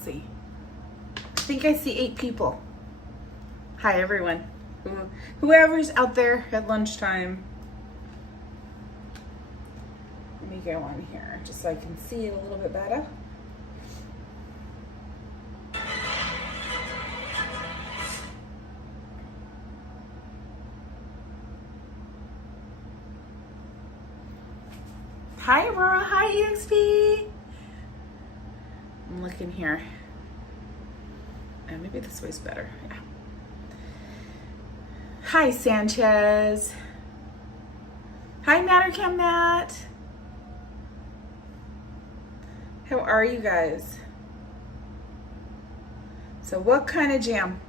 Let's see. I think I see 8 people. Hi, everyone. Whoever's out there at lunchtime. Let me go on here just so I can see it a little bit better. Hi, Aurora. Hi, EXP. I'm looking here. Maybe this way's better. Yeah. Hi, Sanchez. Hi, Mattercam Matt. How are you guys? So what kind of jam?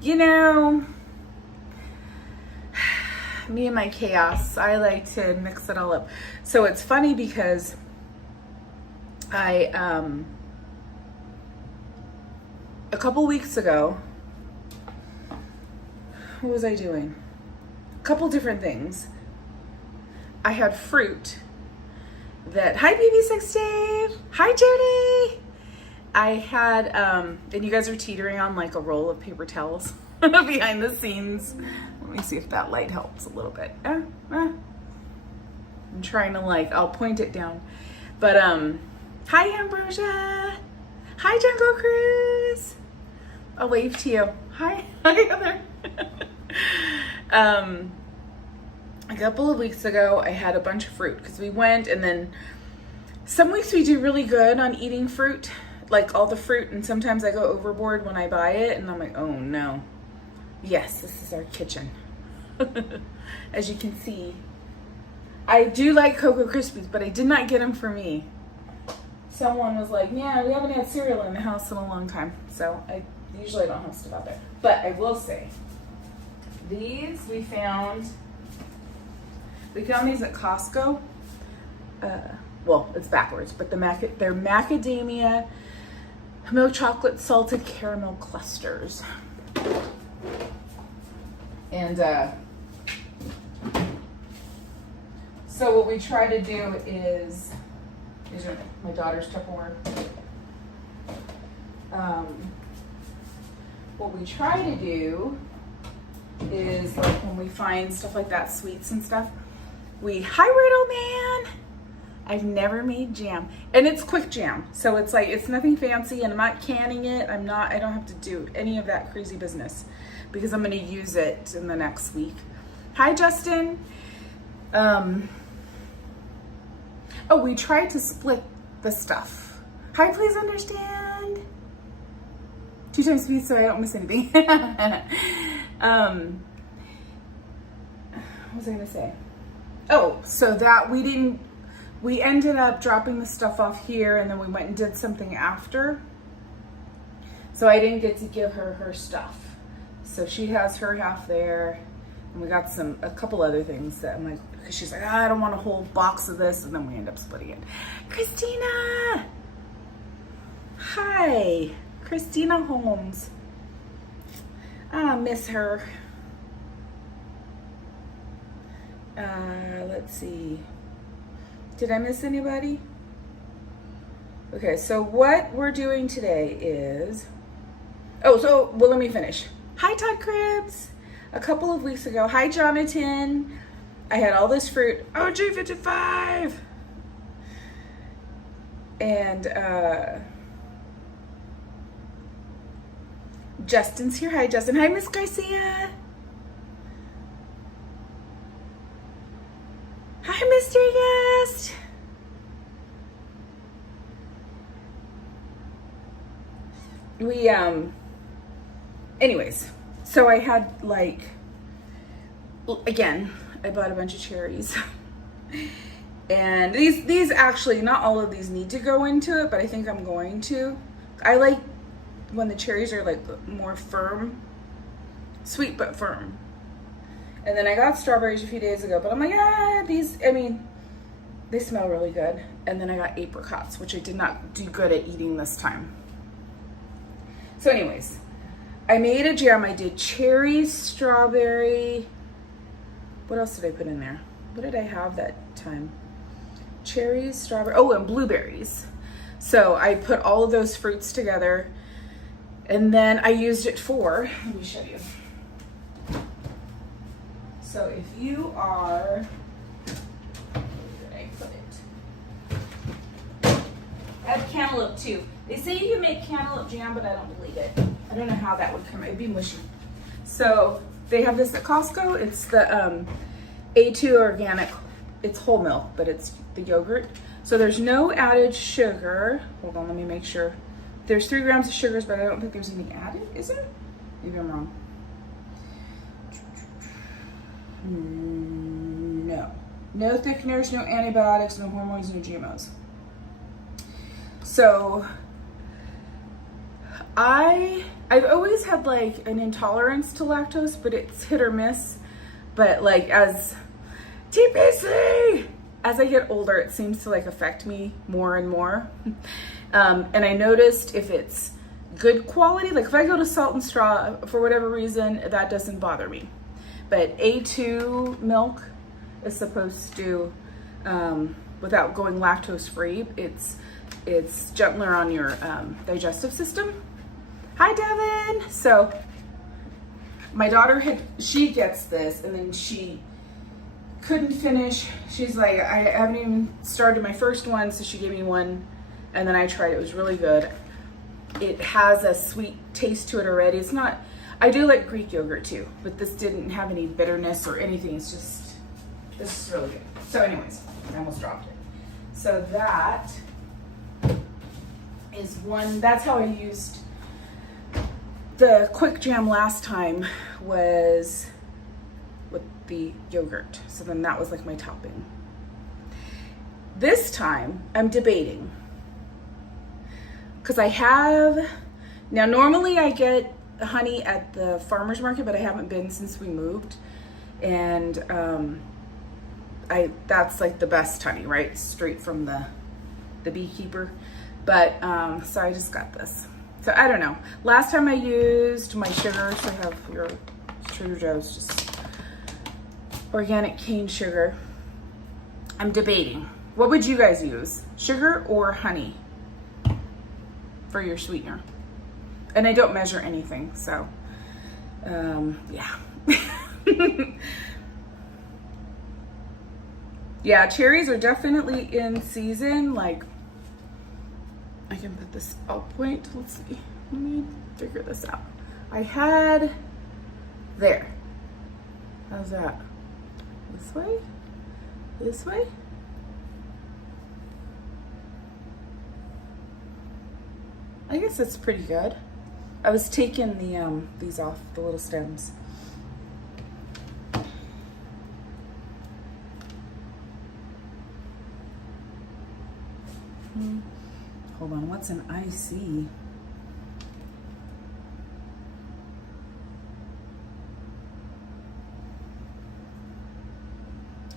You know, me and my chaos, I like to mix it all up. So it's funny because a couple weeks ago, what was I doing? A couple different things. I had fruit that, hi BB6 Dave, hi Jody. I had, and you guys are teetering on like a roll of paper towels behind the scenes. Let me see if that light helps a little bit. I'm trying to I'll point it down. But, hi Ambrosia. Hi Jungle Cruise. I'll wave to you. Hi Heather. A couple of weeks ago, I had a bunch of fruit because we went, and then some weeks we do really good on eating fruit, like all the fruit, and sometimes I go overboard when I buy it, and I'm like, oh no. Yes, this is our kitchen. As you can see, I do like Cocoa Krispies, but I did not get them for me. Someone was like, yeah, we haven't had cereal in the house in a long time, so I usually don't have stuff out there. But I will say, these we found these at Costco. Well, it's backwards, but they're macadamia milk chocolate salted caramel clusters. And so what we try to do is, these are my daughter's Tupperware. What we try to do is, like, when we find stuff like that, sweets and stuff, hi Riddle Man. I've never made jam, and it's quick jam, so it's like, it's nothing fancy, and I'm not canning it. I don't have to do any of that crazy business because I'm going to use it in the next week. Hi Justin. Oh, we tried to split the stuff. Hi, please understand. 2 times speed so I don't miss anything. What was I gonna say? Oh, so that we ended up dropping the stuff off here, and then we went and did something after. So I didn't get to give her stuff. So she has her half there, and we got a couple other things that I'm like, because she's like, I don't want a whole box of this, and then we end up splitting it. Christina! Hi, Christina Holmes. I miss her. Let's see. Did I miss anybody? Okay, so what we're doing today is, well, let me finish. Hi, Todd Cribs. A couple of weeks ago, hi, Jonathan. I had all this fruit. Oh, G55. And, Justin's here. Hi, Justin. Hi, Miss Garcia. Hi, mystery guest. Anyways, so I had again, I bought a bunch of cherries. And these actually, not all of these need to go into it, but I think I'm going to. I like when the cherries are more firm, sweet but firm. And then I got strawberries a few days ago, but I'm like, they smell really good. And then I got apricots, which I did not do good at eating this time. So anyways, I made a jam. I did cherry, strawberry. What else did I put in there? What did I have that time? Cherries, strawberry, and blueberries. So I put all of those fruits together, and then I used it for, let me show you. So if you are, where did I put it? I have cantaloupe too. They say you can make cantaloupe jam, but I don't believe it. I don't know how that would come out. It'd be mushy. So they have this at Costco. It's the A2 organic. It's whole milk, but it's the yogurt. So there's no added sugar. Hold on, let me make sure. There's 3 grams of sugars, but I don't think there's any added, is there? Maybe I'm wrong. No. No thickeners, no antibiotics, no hormones, no GMOs. So I've always had like an intolerance to lactose, but it's hit or miss. But like as TPC, as I get older, it seems to like affect me more and more. And I noticed if it's good quality, like if I go to Salt and Straw for whatever reason, that doesn't bother me. But A2 milk is supposed to, without going lactose free, it's gentler on your digestive system. Hi, Devin. So my daughter she gets this, and then she couldn't finish. She's like, I haven't even started my first one, so she gave me one, and then I tried it. It was really good. It has a sweet taste to it already. It's not, I do like Greek yogurt too, but this didn't have any bitterness or anything. It's just, this is really good. So anyways, I almost dropped it. So that is one, that's how I used the quick jam last time, was with the yogurt. So then that was like my topping. This time I'm debating, because I have, now normally I get honey at the farmer's market, but I haven't been since we moved. And that's like the best honey, right? Straight from the beekeeper. But so I just got this. So I don't know. Last time I used my sugar, so I have your Trader Joe's, just organic cane sugar. I'm debating. What would you guys use? Sugar or honey for your sweetener? And I don't measure anything, so yeah. Yeah, cherries are definitely in season. Like, I can put this, I'll point, let's see. Let me figure this out. I had, there. How's that? This way? This way? I guess it's pretty good. I was taking these off, the little stems. Hold on, what's an IC?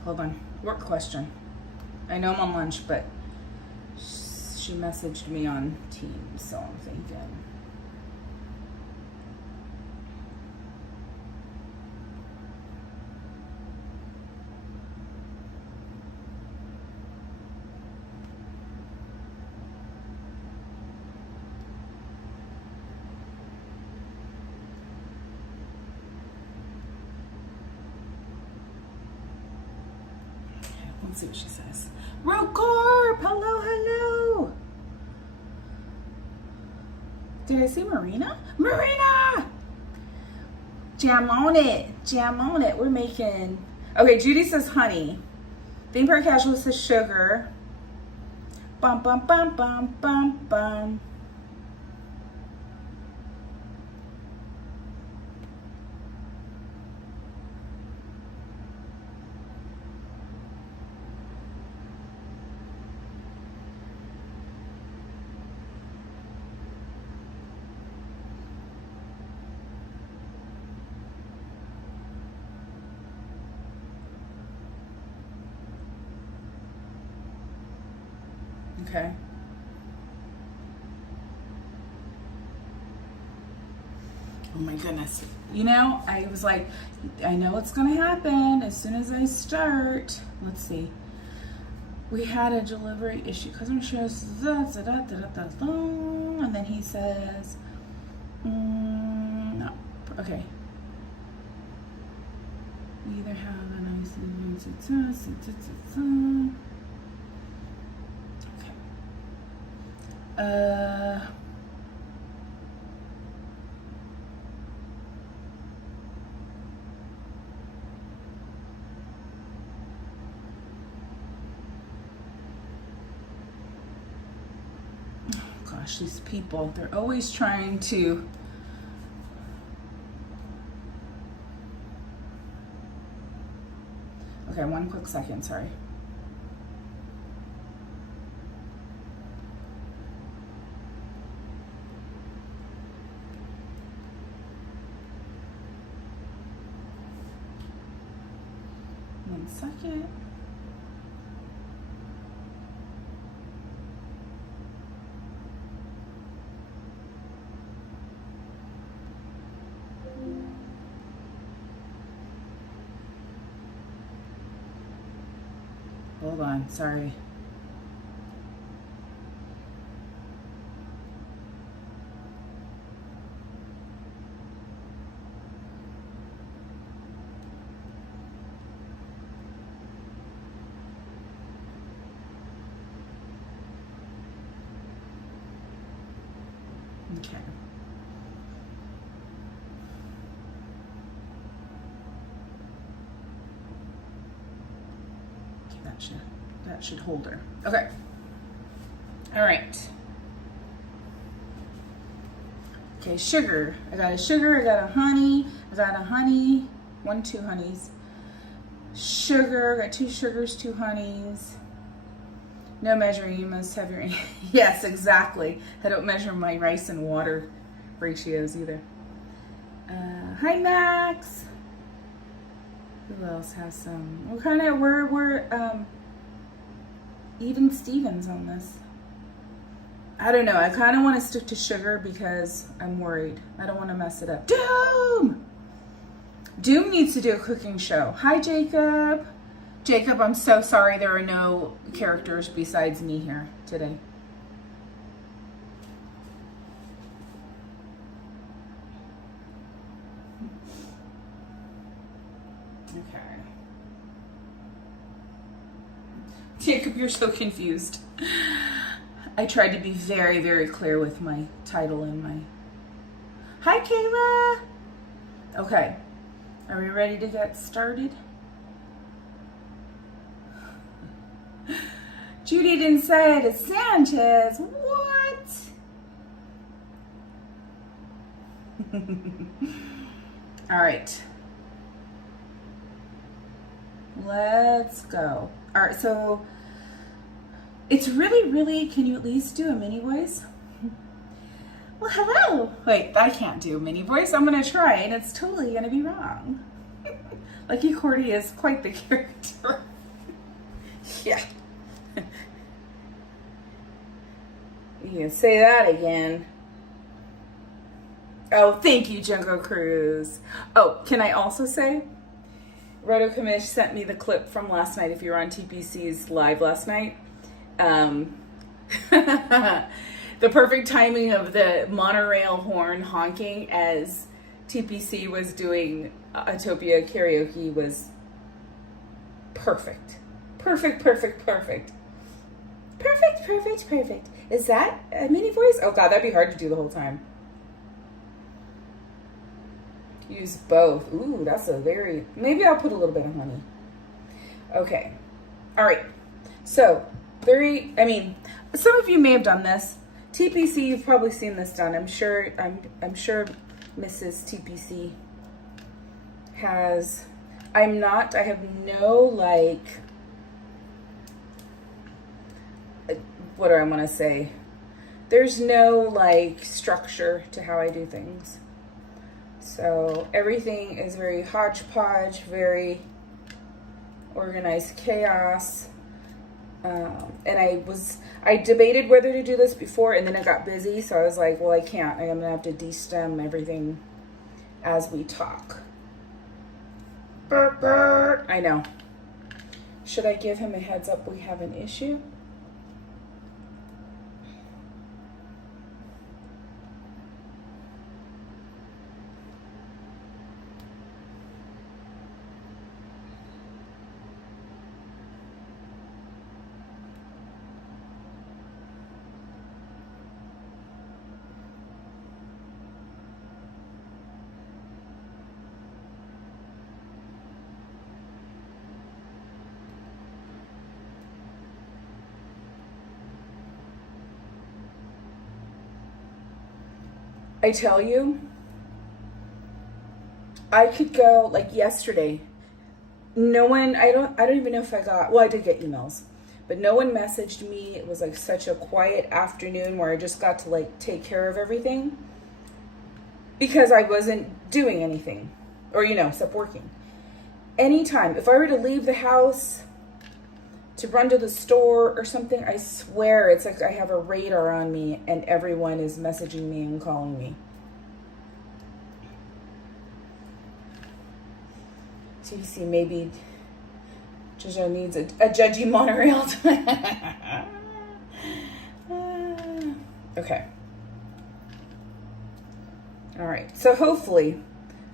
Hold on, work question. I know I'm on lunch, but she messaged me on Teams, so I'm thinking. Let's see what she says. Rocorp, hello, hello. Did I say Marina? Marina! Jam on it, jam on it. We're making, okay, Judy says honey. Bean Park Casual says sugar. Bum, bum, bum, bum, bum, bum. Okay. Oh my goodness. You know, I was like, I know what's gonna happen as soon as I start. Let's see. We had a delivery issue. Customer shows, and then he says, no, okay. We either have a nice, okay. Gosh, these people, they're always trying to. Okay, one quick second, sorry. One second. Hold on, sorry. Okay. That should hold her. Okay. All right. Okay, sugar. I got a sugar, I got a honey, two honeys. Sugar, I got 2 sugars, 2 honeys. No measuring, you must have your, yes, exactly. I don't measure my rice and water ratios either. Hi, Max. Who else has some? We're even Stevens on this. I don't know. I kind of want to stick to sugar because I'm worried. I don't want to mess it up. Doom needs to do a cooking show. Hi, Jacob. Jacob, I'm so sorry there are no characters besides me here today. Okay. Jacob, you're so confused. I tried to be very, very clear with my title and my... Hi, Kayla! Okay. Are we ready to get started? Judy didn't say it. It's Sanchez. What? All right. Let's go. All right, so it's really, can you at least do a mini voice? Well, hello. Wait, I can't do a mini voice. I'm going to try, and it's totally going to be wrong. Lucky Cordy is quite the character. Yeah. You can say that again. Oh, thank you, Jungle Cruise. Oh, can I also say, Roto Kamish sent me the clip from last night, if you were on TPC's live last night. The perfect timing of the monorail horn honking as TPC was doing Autopia karaoke was perfect. Perfect. Is that a mini voice? Oh God, that'd be hard to do the whole time. Use both. Ooh, that's a very... Maybe I'll put a little bit of honey. Okay. All right. So, some of you may have done this. TPC, you've probably seen this done. I'm sure Mrs. TPC has... I have no, what do I want to say? There's no, structure to how I do things. So everything is very hodgepodge, very organized chaos. And I debated whether to do this before, and then it got busy, so I was like, well, I can't. I'm going to have to de-stem everything as we talk. I know. Should I give him a heads up we have an issue? I tell you, I could go like yesterday. No one, I don't even know if I got, well, I did get emails, but no one messaged me. It was like such a quiet afternoon where I just got to like take care of everything because I wasn't doing anything or, except working. Anytime, if I were to leave the house to run to the store or something, I swear it's like I have a radar on me and everyone is messaging me and calling me. So you see, maybe JoJo needs a judgy monorail. Okay. All right. So hopefully,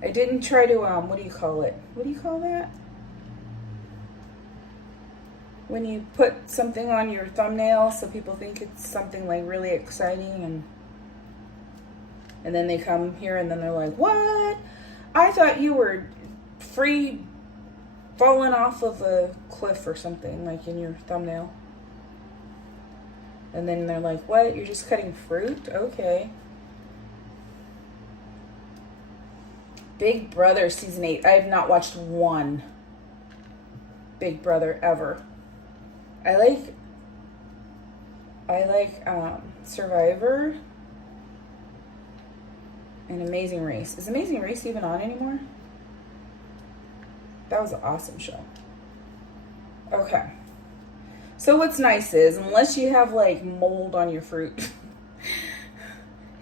I didn't try to, what do you call it? What do you call that? When you put something on your thumbnail so people think it's something like really exciting and then they come here and then they're like, what? I thought you were free falling off of a cliff or something like in your thumbnail. And then they're like, what? You're just cutting fruit? Okay. Big Brother season 8. I have not watched one Big Brother ever. I like Survivor and Amazing Race. Is Amazing Race even on anymore? That was an awesome show. Okay. So what's nice is, unless you have like mold on your fruit,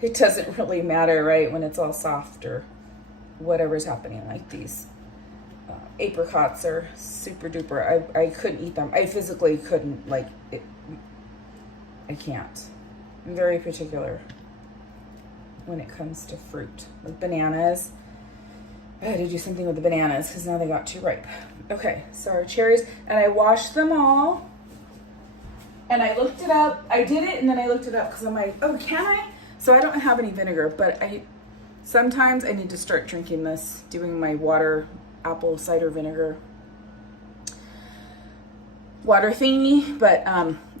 it doesn't really matter, right? When it's all soft or whatever's happening, like these apricots are super duper. I couldn't eat them. I physically couldn't, like, it. I can't. I'm very particular when it comes to fruit. Like bananas. I had to do something with the bananas because now they got too ripe. Okay, so our cherries. And I washed them all. And I looked it up. I did it and then I looked it up because I'm like, oh, can I? So I don't have any vinegar, but sometimes I need to start drinking this, doing my apple cider vinegar water thingy, but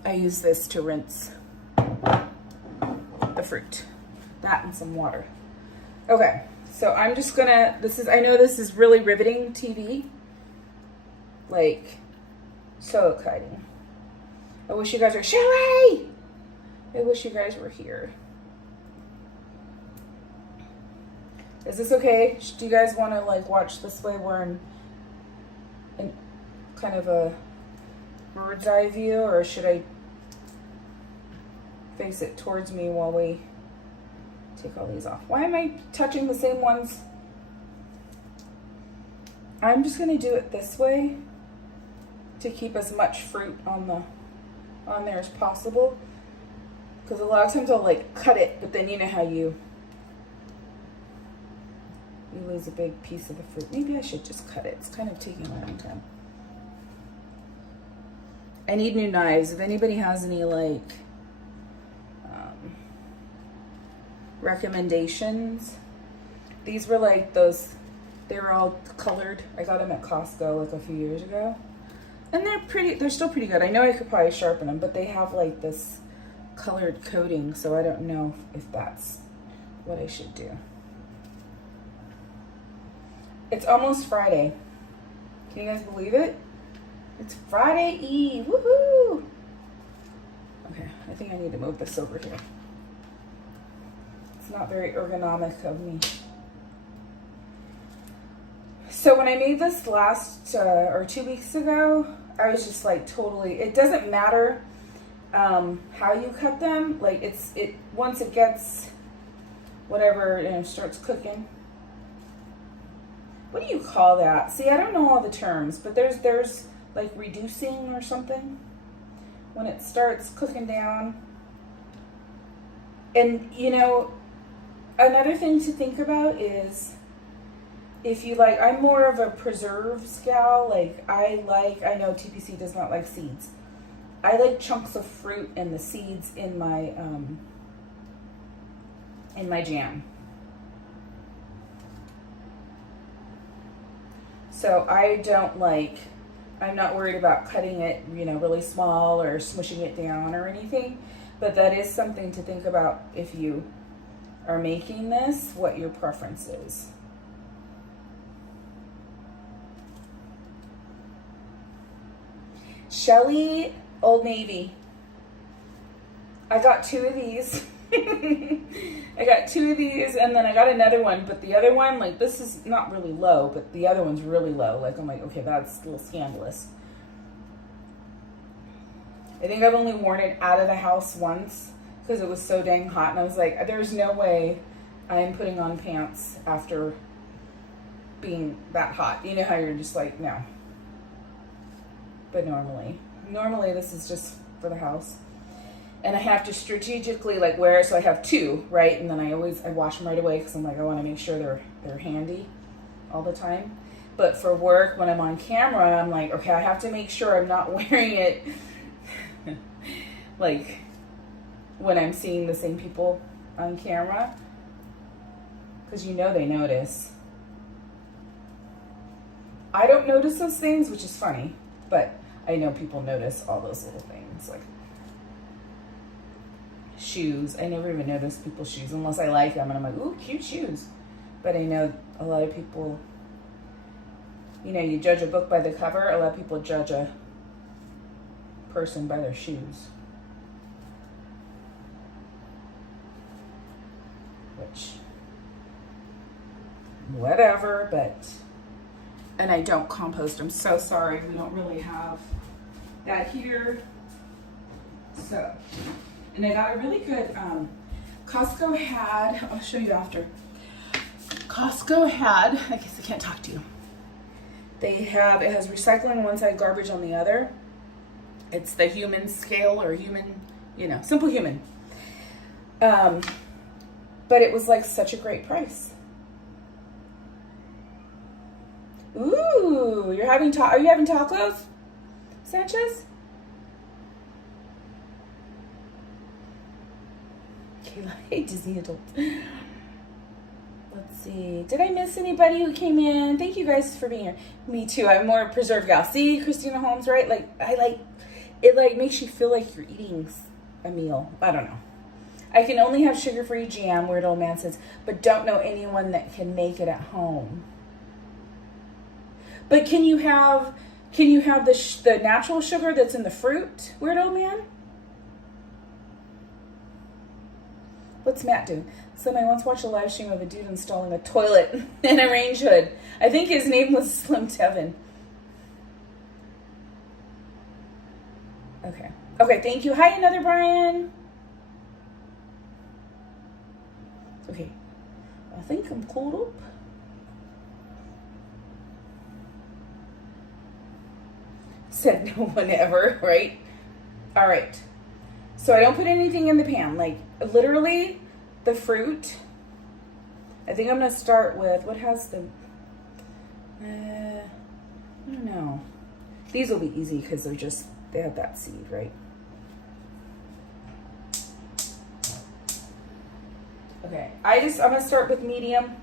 I use this to rinse the fruit. That and some water. Okay, so I'm just gonna, I know this is really riveting TV. Like, so exciting. I wish you guys were, Sherry! I wish you guys were here. Is this okay? Do you guys want to like watch this way? We're in kind of a bird's eye view, or should I face it towards me while we take all these off? Why am I touching the same ones? I'm just going to do it this way to keep as much fruit on there as possible. Because a lot of times I'll like cut it, but then you know how you lose a big piece of the fruit. Maybe I should just cut it. It's kind of taking a long time. I need new knives. If anybody has any like recommendations, these were like those, they were all colored. I got them at Costco like a few years ago. And they're still pretty good. I know I could probably sharpen them, but they have like this colored coating, so I don't know if that's what I should do. It's almost Friday. Can you guys believe it? It's Friday Eve. Woohoo! Okay, I think I need to move this over here. It's not very ergonomic of me. So when I made this last, or 2 weeks ago, I was just like totally, it doesn't matter how you cut them. Like once it gets, whatever, starts cooking. What do you call that? See, I don't know all the terms, but there's like reducing or something when it starts cooking down. And you know, another thing to think about is if you like, I'm more of a preserves gal. Like I know TPC does not like seeds. I like chunks of fruit and the seeds in my jam. So I'm not worried about cutting it, you know, really small or smushing it down or anything. But that is something to think about if you are making this, what your preference is. Shelly, Old Navy. I got 2 of these. I got 2 of these, and then I got another one, but the other one, like, this is not really low, but the other one's really low. Like, I'm like, okay, that's a little scandalous. I think I've only worn it out of the house once because it was so dang hot, and I was like, there's no way I'm putting on pants after being that hot. You know how you're just like, no. But normally this is just for the house. And I have to strategically like wear it, so I have 2, right? And then I wash them right away because I'm like, I want to make sure they're handy all the time. But for work, when I'm on camera, I'm like, okay, I have to make sure I'm not wearing it like when I'm seeing the same people on camera, because you know they notice. I don't notice those things, which is funny, but I know people notice all those little things, like shoes. I never even notice people's shoes unless I like them and I'm like, ooh, cute shoes. But I know a lot of people, you know, you judge a book by the cover. A lot of people judge a person by their shoes. Which, whatever, but, and I don't compost. I'm so sorry. We don't really have that here. So, and I got a really good, Costco had, I'll show you after. Costco had, I guess I can't talk to you. It has recycling on one side, garbage on the other. It's the human scale, or human, you know, simple human. But it was like such a great price. Ooh, are you having tacos, Sanchez? Kayla, hey, Disney adult. Let's see. Did I miss anybody who came in? Thank you guys for being here. Me too. I'm more a preserved gal. See, Christina Holmes, right? Like, it like makes you feel like you're eating a meal. I don't know. I can only have sugar-free jam, Weird Old Man says, but don't know anyone that can make it at home. But can you have the natural sugar that's in the fruit, Weird Old Man? What's Matt doing? Somebody once watched a live stream of a dude installing a toilet in a range hood. I think his name was Slim Tevin. Okay. Okay, thank you. Hi, another Brian. Okay. I think I'm caught up. Said no one ever, right? All right. So I don't put anything in the pan. Like, literally, the fruit. I think I'm going to start with, what has the, I don't know. These will be easy because they have that seed, right? Okay, I'm going to start with medium.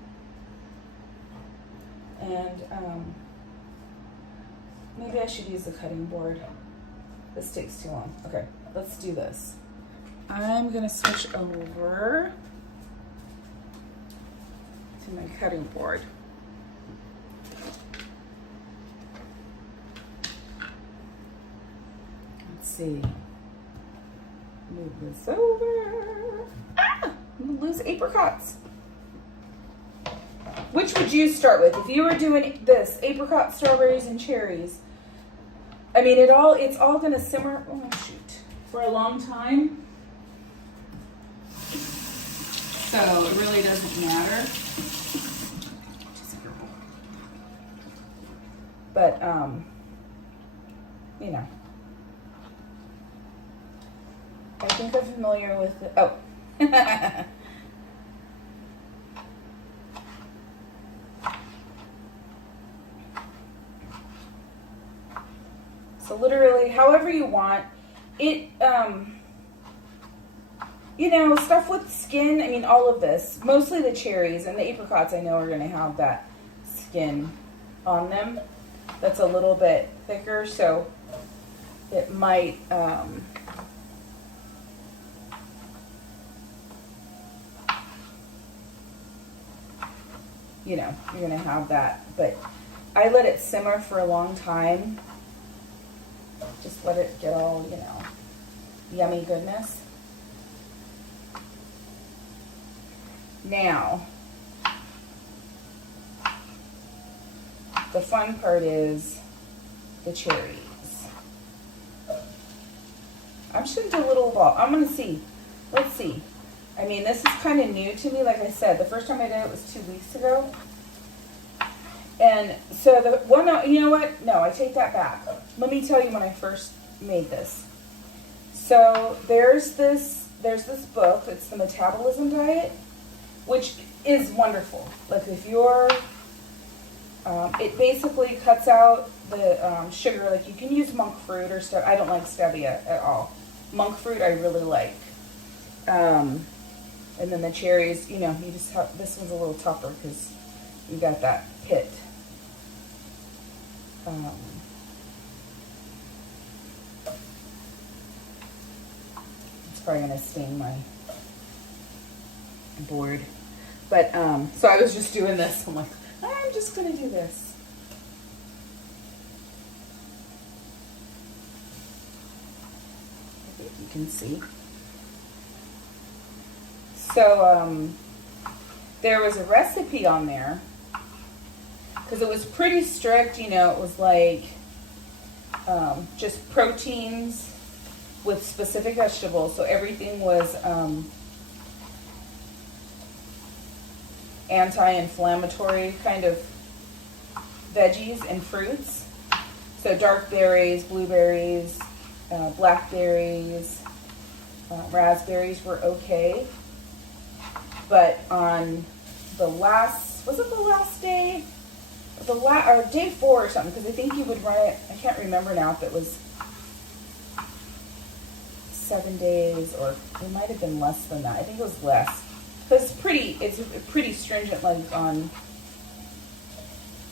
And maybe I should use the cutting board. This takes too long. Okay, let's do this. I'm going to switch over to my cutting board. Let's see. Move this over. Ah! I'm going to lose apricots. Which would you start with? If you were doing this, apricot, strawberries, and cherries. I mean, it's all going to simmer, oh shoot, for a long time. So it really doesn't matter. But you know. I think I'm familiar with the, oh. So literally, however you want it, you know, stuff with skin. I mean, all of this, mostly the cherries and the apricots, I know are going to have that skin on them that's a little bit thicker, so it might you know, you're going to have that. But I let it simmer for a long time. Just let it get all, you know, yummy goodness. Now, the fun part is the cherries. I'm just going to do a little ball. I'm going to see. Let's see. I mean, this is kind of new to me. Like I said, the first time I did it was 2 weeks ago. And so the one, you know what? No, I take that back. Let me tell you when I first made this. So there's this book. It's the Metabolism Diet, which is wonderful. Like if you're, it basically cuts out the sugar. Like you can use monk fruit or stuff. I don't like stevia at all. Monk fruit I really like. And then the cherries, you know, you just have, this one's a little tougher because you got that pit. It's probably going to stain my board. But, so I was just doing this. I'm like, I'm just going to do this. If you can see. So, there was a recipe on there because it was pretty strict, you know, it was like just proteins with specific vegetables. So everything was anti-inflammatory kind of veggies and fruits. So dark berries, blueberries, blackberries, raspberries were okay. But on the last, was it the last day? Or day 4 or something, because I think you would run it, I can't remember now if it was 7 days or it might have been less than that. I think it was less. Because it's pretty stringent like on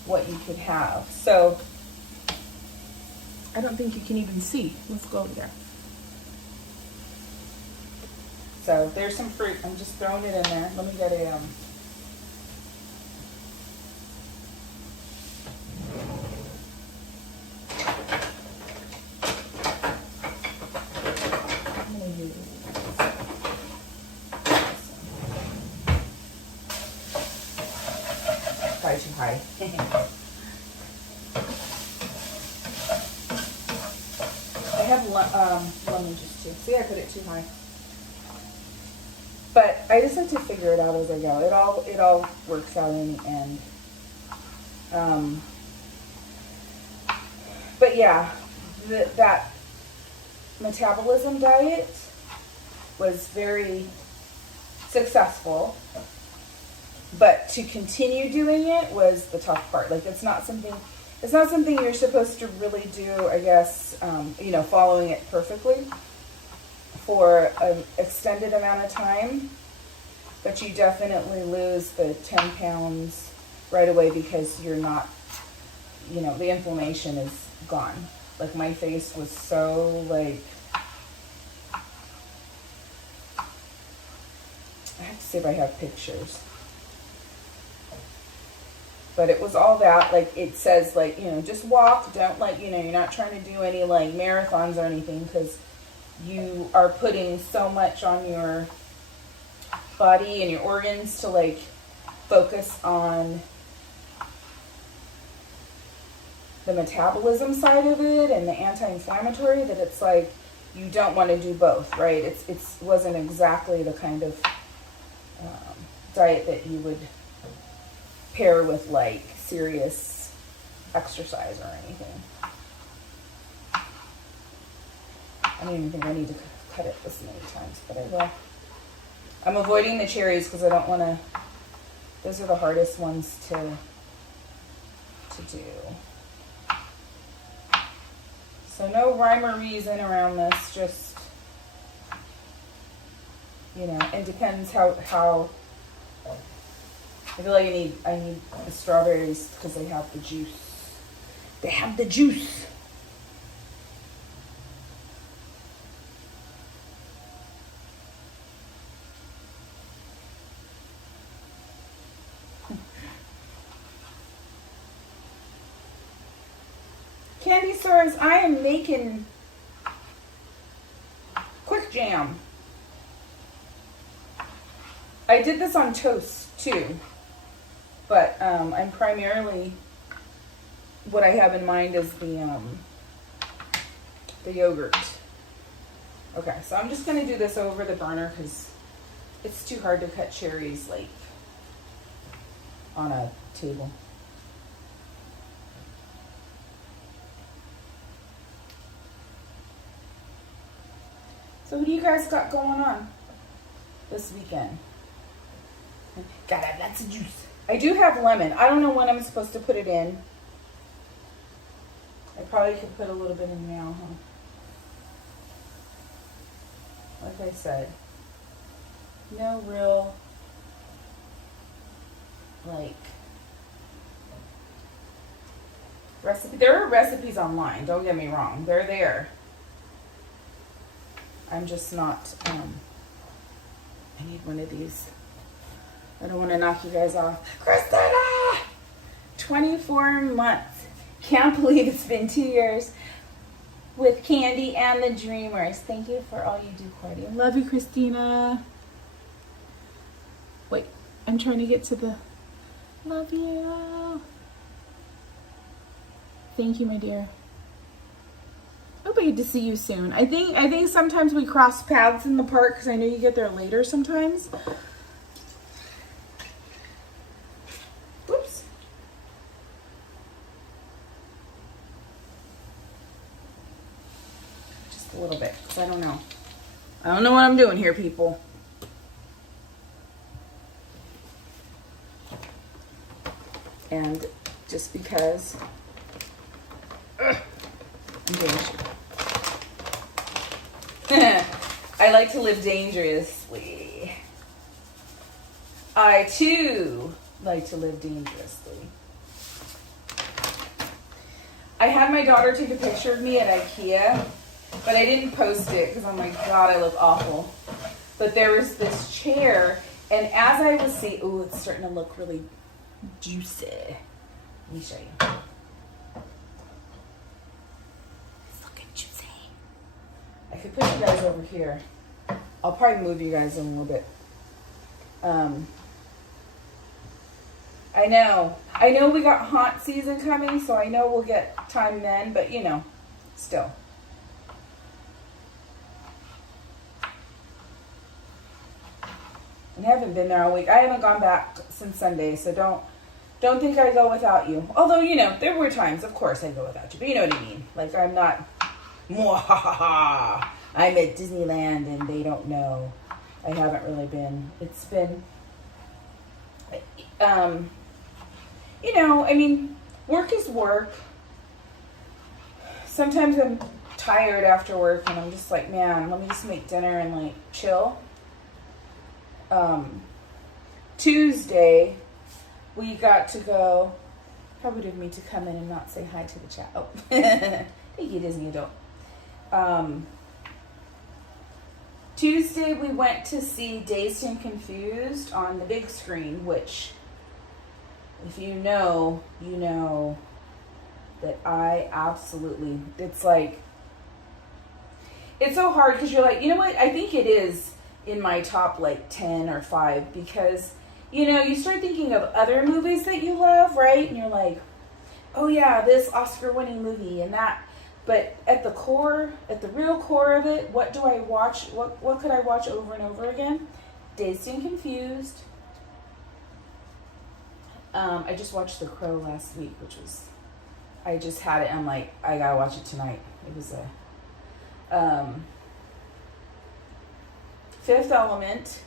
what you could have. So I don't think you can even see. Let's go over there. So there's some fruit. I'm just throwing it in there. Let me get a I'm gonna use probably too high. I have lemon juice too. See, I put it too high. But I just have to figure it out as I go. It all works out in the end. But yeah, that metabolism diet was very successful. But to continue doing it was the tough part. Like it's not something you're supposed to really do, I guess, you know, following it perfectly for an extended amount of time, but you definitely lose the 10 pounds right away because you're not, you know, the inflammation is gone. Like my face was so like, I have to see if I have pictures. But it was all that, like it says like, you know, just walk, don't like, you know, you're not trying to do any like marathons or anything because you are putting so much on your body and your organs to like focus on the metabolism side of it and the anti-inflammatory that it's like you don't want to do both, right? It wasn't exactly the kind of diet that you would pair with like serious exercise or anything. I don't even think I need to cut it this many times, but I will. I'm avoiding the cherries because I don't want to, those are the hardest ones to do. So no rhyme or reason around this, just, you know, it depends how I feel like I need the strawberries because they have the juice. They have the juice. Candy stars, I am making quick jam. I did this on toast too, but I'm primarily, what I have in mind is the yogurt. Okay, so I'm just gonna do this over the burner because it's too hard to cut cherries like on a table. So what do you guys got going on this weekend? Gotta have lots of juice. I do have lemon. I don't know when I'm supposed to put it in. I probably could put a little bit in now, huh? Like I said, no real, like, recipe. There are recipes online, don't get me wrong. They're there. I'm just not, I need one of these. I don't want to knock you guys off. Christina! 24 months. Can't believe it's been 2 years with Candy and the Dreamers. Thank you for all you do, Cordy. I love you, Christina. Wait, I'm trying to get to the love you. Thank you, my dear. Hope I get to see you soon. I think sometimes we cross paths in the park because I know you get there later sometimes. Whoops. Just a little bit because I don't know. I don't know what I'm doing here, people. And just because I'm dangerous. I like to live dangerously. I too like to live dangerously. I had my daughter take a picture of me at IKEA, but I didn't post it because, oh my God, I look awful. But there was this chair, and as I was seeing, ooh, it's starting to look really juicy. Let me show you. It's looking juicy. I could put you guys over here. I'll probably move you guys in a little bit. I know we got haunt season coming, so I know we'll get time then, but you know, still. I haven't been there all week. I haven't gone back since Sunday, so don't think I go without you. Although, you know, there were times, of course, I go without you, but you know what I mean. Like, I'm not, I'm at Disneyland and they don't know. I haven't really been. It's been, you know, I mean, work is work. Sometimes I'm tired after work and I'm just like, man, let me just make dinner and like chill. Tuesday, we got to go. Probably didn't mean to come in and not say hi to the chat. Oh, thank you, Disney Adult. Tuesday, we went to see Dazed and Confused on the big screen, which, if you know that I absolutely, it's like, it's so hard because you're like, you know what, I think it is in my top like 10 or 5 because, you know, you start thinking of other movies that you love, right? And you're like, oh yeah, this Oscar-winning movie and that. But at the core, at the real core of it, what do I watch? What could I watch over and over again? Dazed and Confused. I just watched The Crow last week, which was, I just had it. I'm like, I gotta watch it tonight. It was Um, Fifth Element.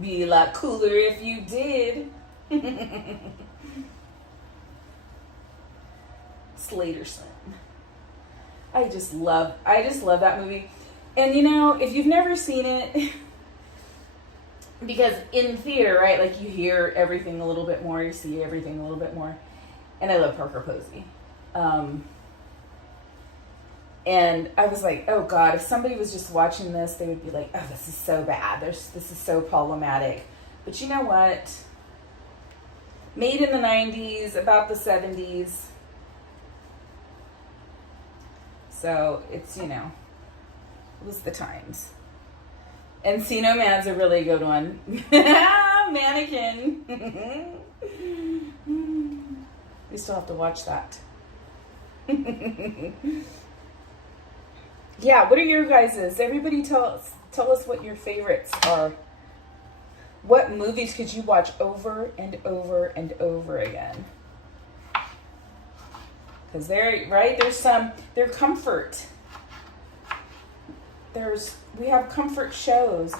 Be a lot cooler if you did. Slater's son. I just love that movie. And you know, if you've never seen it, because in theater, right, like you hear everything a little bit more, you see everything a little bit more. And I love Parker Posey. And I was like, oh God, if somebody was just watching this, they would be like, oh, this is so bad. This is so problematic. But you know what? Made in the 90s, about the 70s. So it's, you know, it was the times. Encino Man's a really good one. Mannequin. We still have to watch that. Yeah, what are your guys's? Everybody tell us what your favorites are. What movies could you watch over and over and over again? Because they're comfort. We have comfort shows.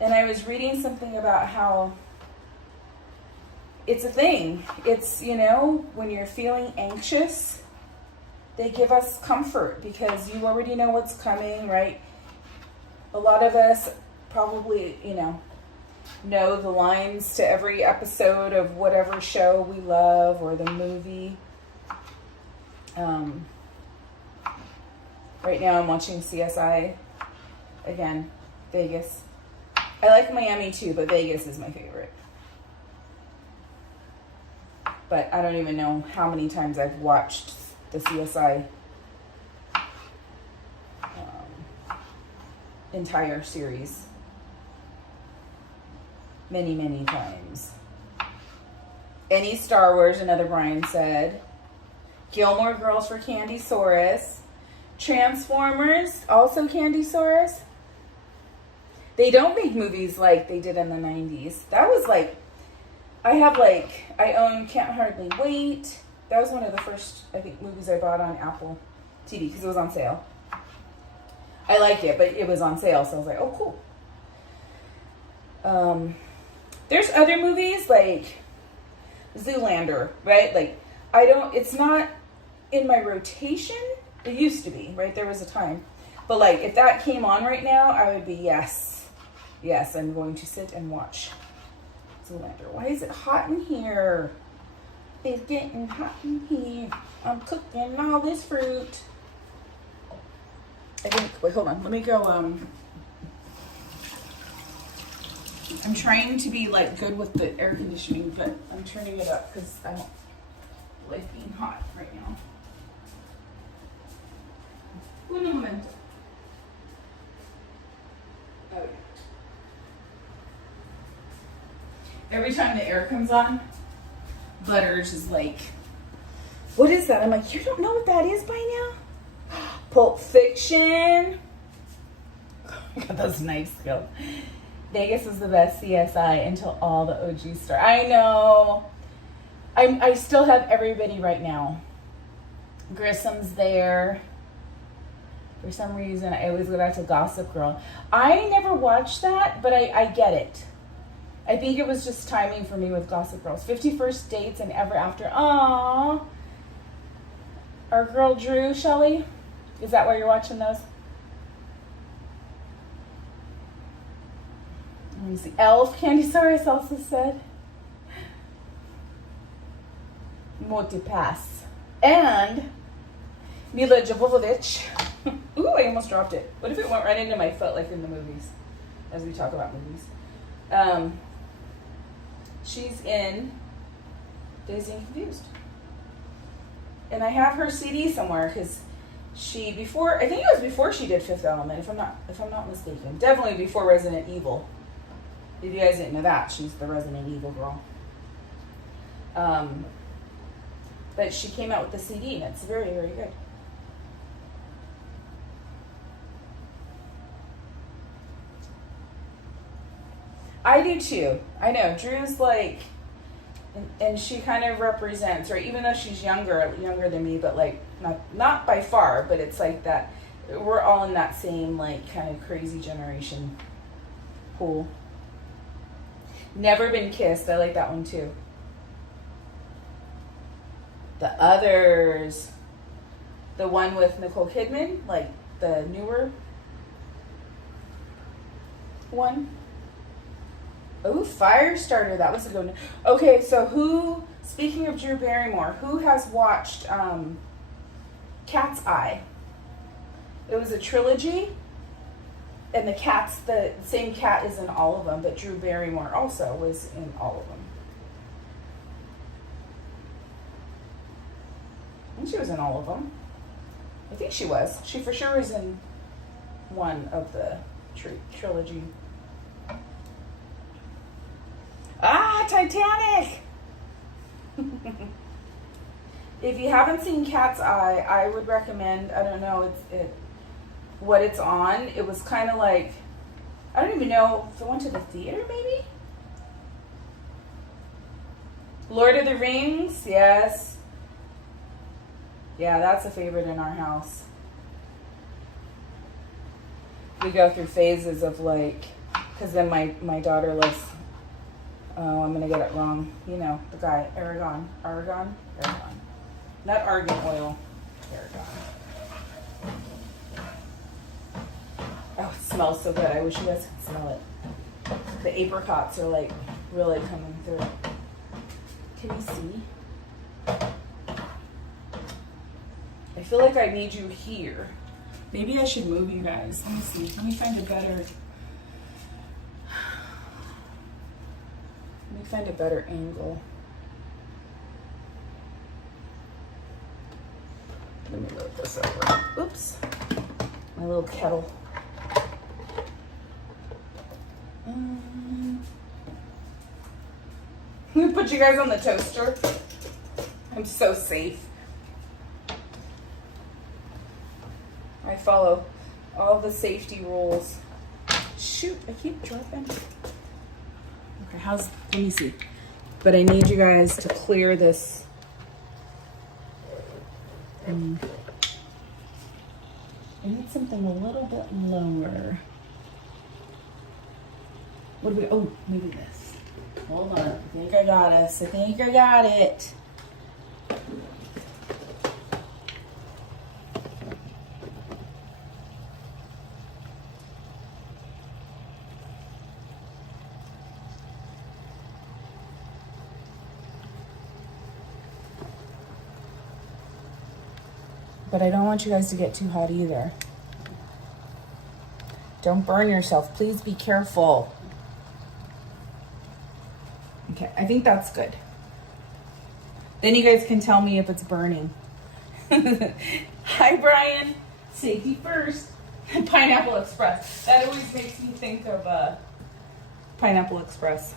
And I was reading something about how it's a thing. It's, you know, when you're feeling anxious, they give us comfort because you already know what's coming, right? A lot of us probably, you know the lines to every episode of whatever show we love or the movie. Right now I'm watching CSI. Again, Vegas. I like Miami too, but Vegas is my favorite. But I don't even know how many times I've watched the CSI entire series. Many, many times. Any Star Wars, another Brian said. Gilmore Girls for Candysaurus. Transformers, also Candysaurus. They don't make movies like they did in the 90s. That was like, I own Can't Hardly Wait. That was one of the first, I think, movies I bought on Apple TV because it was on sale. I like it, but it was on sale, so I was like, oh, cool. There's other movies like Zoolander, right? Like, it's not in my rotation. It used to be, right? There was a time. But like, if that came on right now, I would be, yes, I'm going to sit and watch Zoolander. Why is it hot in here? It's getting hot in here. I'm cooking all this fruit. Wait, hold on. Let me go, I'm trying to be like good with the air conditioning, but I'm turning it up because I don't like being hot right now. Un momento. Okay. Every time the air comes on, Butters is like, what is that? I'm like, you don't know what that is by now? Pulp Fiction. Got those knife skills. Vegas was the best CSI until all the OG started. I know. I still have everybody right now. Grissom's there. For some reason, I always go back to Gossip Girl. I never watched that, but I get it. I think it was just timing for me with Gossip Girls. 51st Dates and Ever After. Aww. Our girl Drew, Shelley. Is that why you're watching those? Let me see. Elf, Candysaurus also said. Multipass. And Mila Jovovich. Ooh, I almost dropped it. What if it went right into my foot like in the movies? As we talk about movies. She's in Dazed and Confused. And I have her CD somewhere because I think it was before she did Fifth Element, if I'm not mistaken. Definitely before Resident Evil. If you guys didn't know that, she's the Resident Evil girl. But she came out with the CD and it's very, very good. I do too. I know. Drew's like, and she kind of represents, right? Even though she's younger than me, but like Not by far, but it's like that. We're all in that same like kind of crazy generation pool. Never Been Kissed. I like that one too. The Others. The one with Nicole Kidman, like the newer one. Oh, Firestarter. That was a good one. Okay, so speaking of Drew Barrymore, who has watched Cat's Eye? It was a trilogy, and the same cat is in all of them, but Drew Barrymore also was in all of them. I think she was in all of them. I think she was. She for sure was in one of the trilogy. Titanic! If you haven't seen Cat's Eye, I would recommend, I don't know what it's on. It was kind of like, I don't even know if it went to the theater maybe? Lord of the Rings, yes. Yeah, that's a favorite in our house. We go through phases of like, because then my daughter loves, oh, I'm going to get it wrong. You know, the guy, Aragon. Not argan oil, Aragon. Oh, it smells so good. I wish you guys could smell it. The apricots are like really coming through. Can you see? I feel like I need you here. Maybe I should move you guys. Let me see. Let me find a better angle. Let me move this over. Oops. My little kettle. Let me put you guys on the toaster. I'm so safe. I follow all the safety rules. Shoot, I keep dropping. Okay, let me see. But I need you guys to clear this. I need something a little bit lower. Maybe this. Hold on, I think I got us. I think I got it. But I don't want you guys to get too hot either. Don't burn yourself. Please be careful. Okay, I think that's good. Then you guys can tell me if it's burning. Hi, Brian. Safety first. Pineapple Express. That always makes me think of Pineapple Express.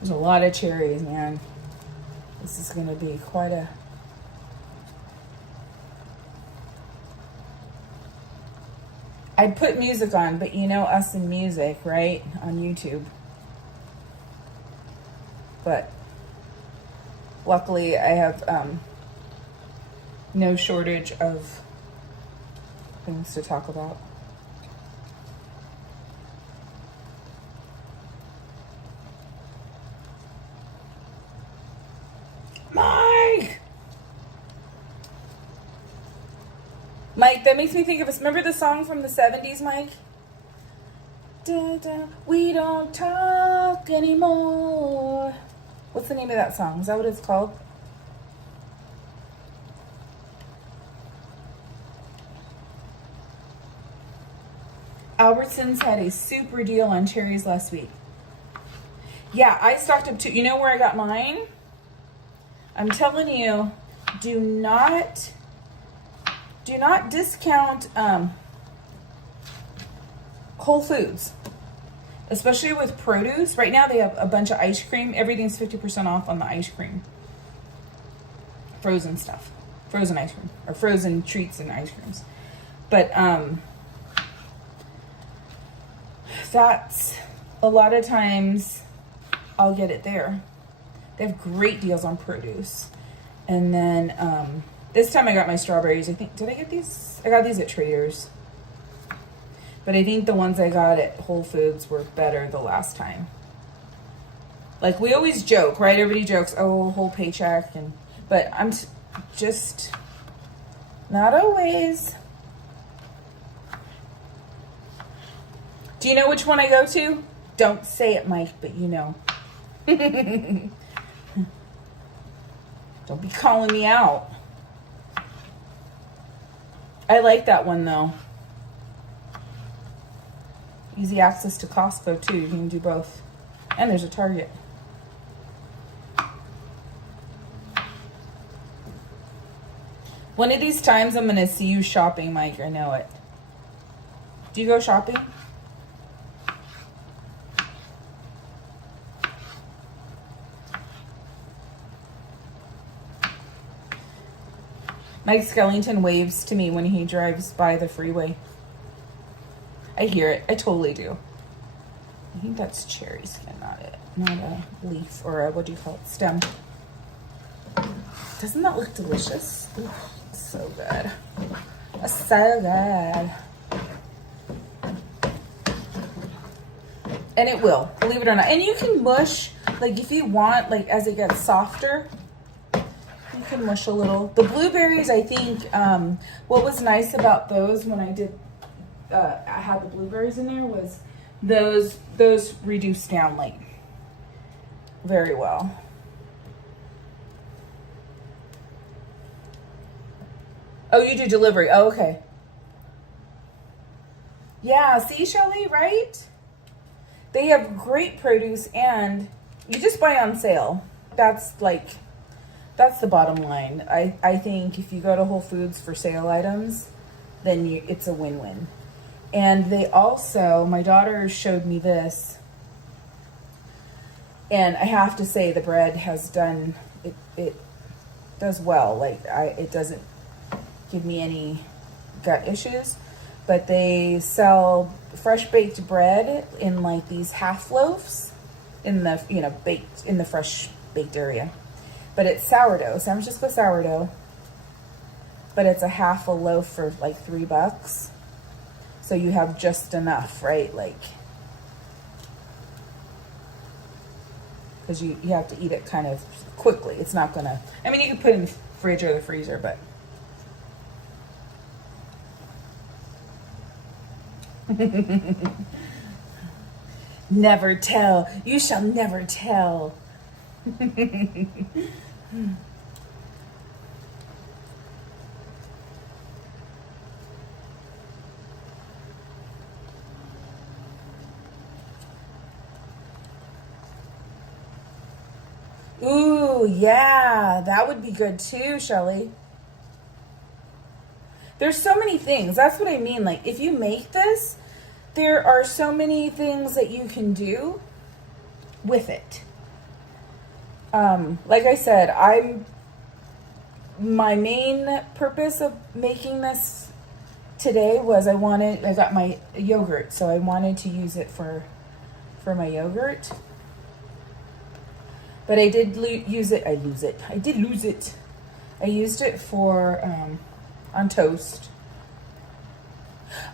There's a lot of cherries, man. This is gonna be quite a... I'd put music on, but you know us and music, right? On YouTube. But luckily I have no shortage of things to talk about. Mike, that makes me think of us. Remember the song from the 70s, Mike? We don't talk anymore. What's the name of that song? Is that what it's called? Albertsons had a super deal on cherries last week. Yeah, I stocked up too. You know where I got mine? I'm telling you, do not discount Whole Foods, especially with produce. Right now they have a bunch of ice cream. Everything's 50% off on the ice cream. Frozen stuff. frozen ice cream, or frozen treats and ice creams. But that's a lot of times I'll get it there. They have great deals on produce. And then this time I got my strawberries. I think, did I get these? I got these at Trader's. But I think the ones I got at Whole Foods were better the last time. Like, we always joke, right? Everybody jokes, oh, whole paycheck. But I'm just not always. Do you know which one I go to? Don't say it, Mike, but you know. Don't be calling me out. I like that one, though. Easy access to Costco, too. You can do both. And there's a Target. One of these times I'm going to see you shopping, Mike. I know it. Do you go shopping? Mike Skellington waves to me when he drives by the freeway. I hear it. I totally do. I think that's cherry skin, not a leaf, or a, what do you call it, stem. Doesn't that look delicious? Ooh, so good. That's so good. And it will, believe it or not. And you can mush, like if you want, like as it gets softer, you can mush a little. The blueberries, I think, what was nice about those when I did, I had the blueberries in there, was those reduced down like very well. Oh, you do delivery. Oh, okay. Yeah, see, Shelly, right? They have great produce, and you just buy on sale. That's the bottom line. I think if you go to Whole Foods for sale items, then it's a win-win. And they also, my daughter showed me this, and I have to say the bread has done, it does well. Like, it doesn't give me any gut issues, but they sell fresh baked bread in like these half loaves in the, baked in the fresh baked area. But it's sourdough, San Francisco sourdough, but it's a half a loaf for like $3. So you have just enough, right? Like, because you have to eat it kind of quickly. It's not gonna, I mean, you can put it in the fridge or the freezer, but. Never tell. You shall never tell. Ooh, yeah, that would be good too, Shelly. There's so many things. That's what I mean. Like, if you make this, there are so many things that you can do with it. Like I said, my main purpose of making this today was I got my yogurt, so I wanted to use it for my yogurt. But I did use it. I did lose it. I used it for on toast.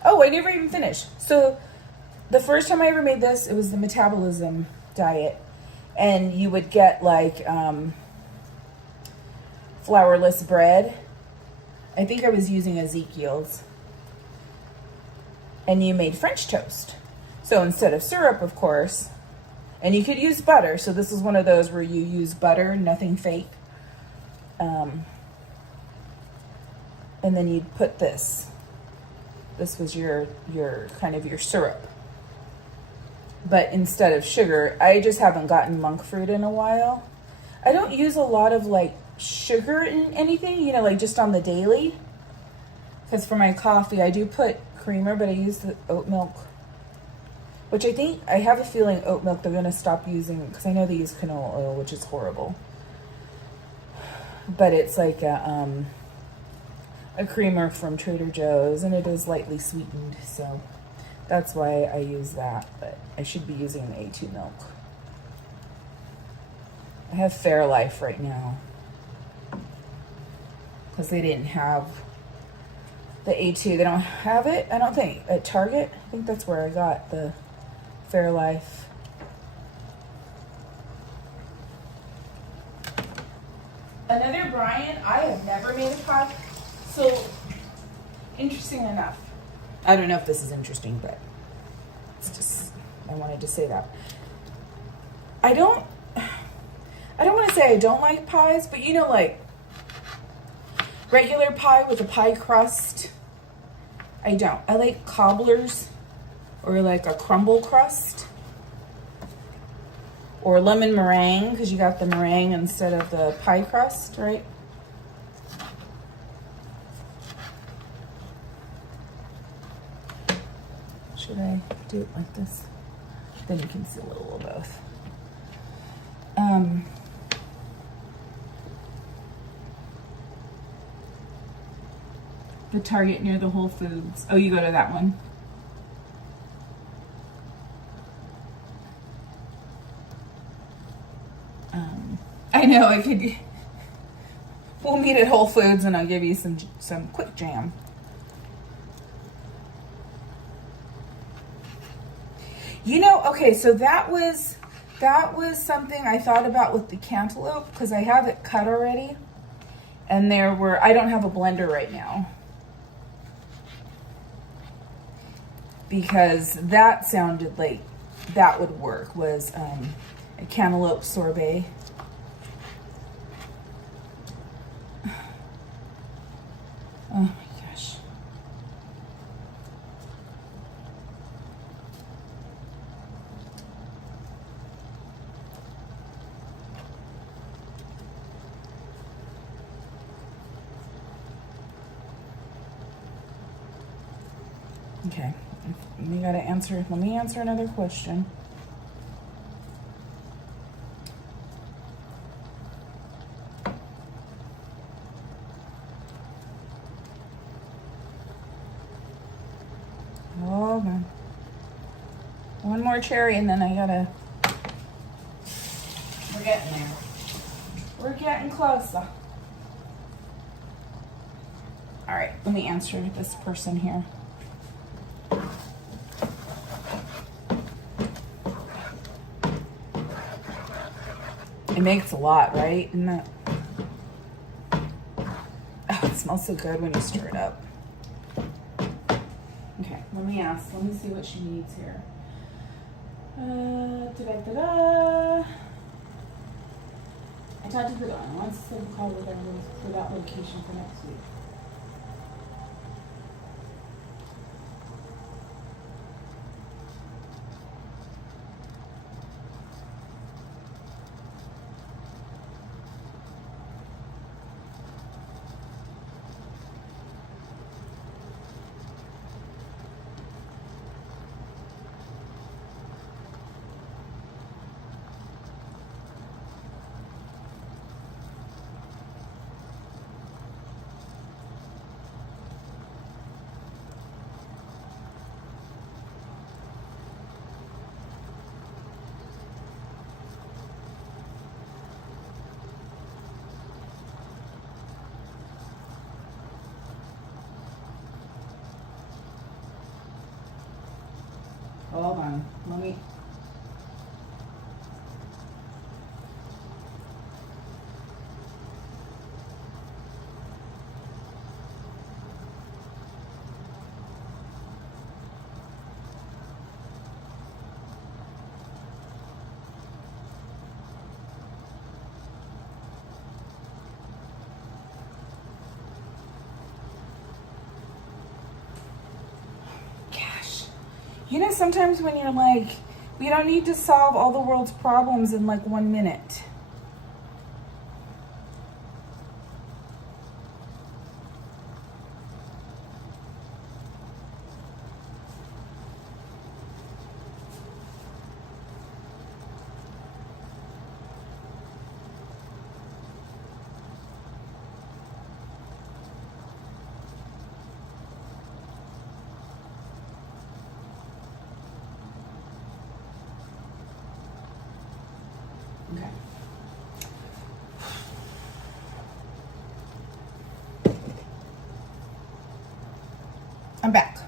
Oh, I never even finished. So the first time I ever made this, it was the metabolism diet. And you would get like flourless bread. I think I was using Ezekiel's. And you made French toast. So instead of syrup, of course, and you could use butter. So this is one of those where you use butter, nothing fake. And then you'd put this. This was your kind of your syrup. But instead of sugar, I just haven't gotten monk fruit in a while. I don't use a lot of like sugar in anything, like just on the daily. Because for my coffee, I do put creamer, but I use the oat milk. Which I have a feeling oat milk they're going to stop using, because I know they use canola oil, which is horrible. But it's like a creamer from Trader Joe's, and it is lightly sweetened, so that's why I use that, but I should be using the A2 milk. I have Fairlife right now because they didn't have the A2. They don't have it, I don't think, at Target. I think that's where I got the Fairlife. Another Brian, I have never made a pie. So, interesting enough. I don't know if this is interesting, but it's just, I wanted to say that. I don't want to say I don't like pies, but you know, like regular pie with a pie crust, I don't. I like cobblers or like a crumble crust or lemon meringue because you got the meringue instead of the pie crust, right? Should I do it like this? Then you can see a little of both. The Target near the Whole Foods. Oh, you go to that one. I know, I could. We'll meet at Whole Foods and I'll give you some quick jam. You know, okay, so that was something I thought about with the cantaloupe because I have it cut already. And I don't have a blender right now. Because that sounded like that would work, was a cantaloupe sorbet. Oh my gosh. Okay, let me answer another question. Hold on. One more cherry and then we're getting there. We're getting closer. All right, let me answer this person here. It makes a lot, right? Isn't that? Oh, it smells so good when you stir it up. Okay, let me see what she needs here. I talked to the guy. I want to set a call with her for that location for next week. Hold on, let me. You know, sometimes when you're like, we don't need to solve all the world's problems in like 1 minute. I'm back.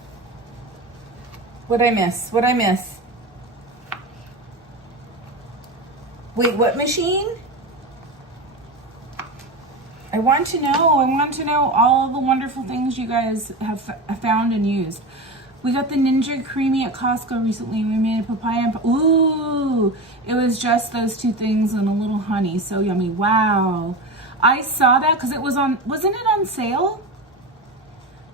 What'd I miss? What'd I miss? Wait, what machine? I want to know all the wonderful things you guys have found and used. We got the Ninja Creamy at Costco recently. We made a papaya and ooh, it was just those two things and a little honey. So yummy. Wow. I saw that because it was on, wasn't it on sale?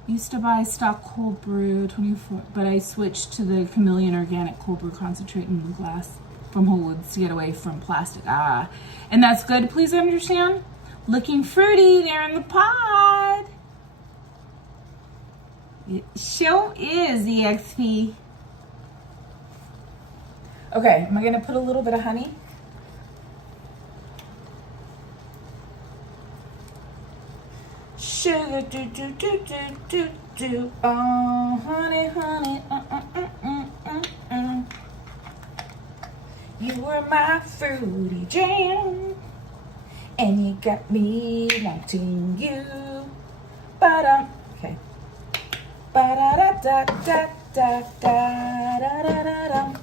Used to buy stock cold brew 24, but I switched to the Chameleon Organic cold brew concentrate in the glass from Whole Foods to get away from plastic. Ah, and that's good. Please understand. Looking fruity there in the pod. It sure is, EXP. Okay, am I gonna put a little bit of honey? Sugar, do, do, do, do, do, do. Oh, honey, honey, You were my fruity jam, and you got me wanting you. Ba-dum. Okay. Ba-da-da-da-da-da-da-da-da-da-dum.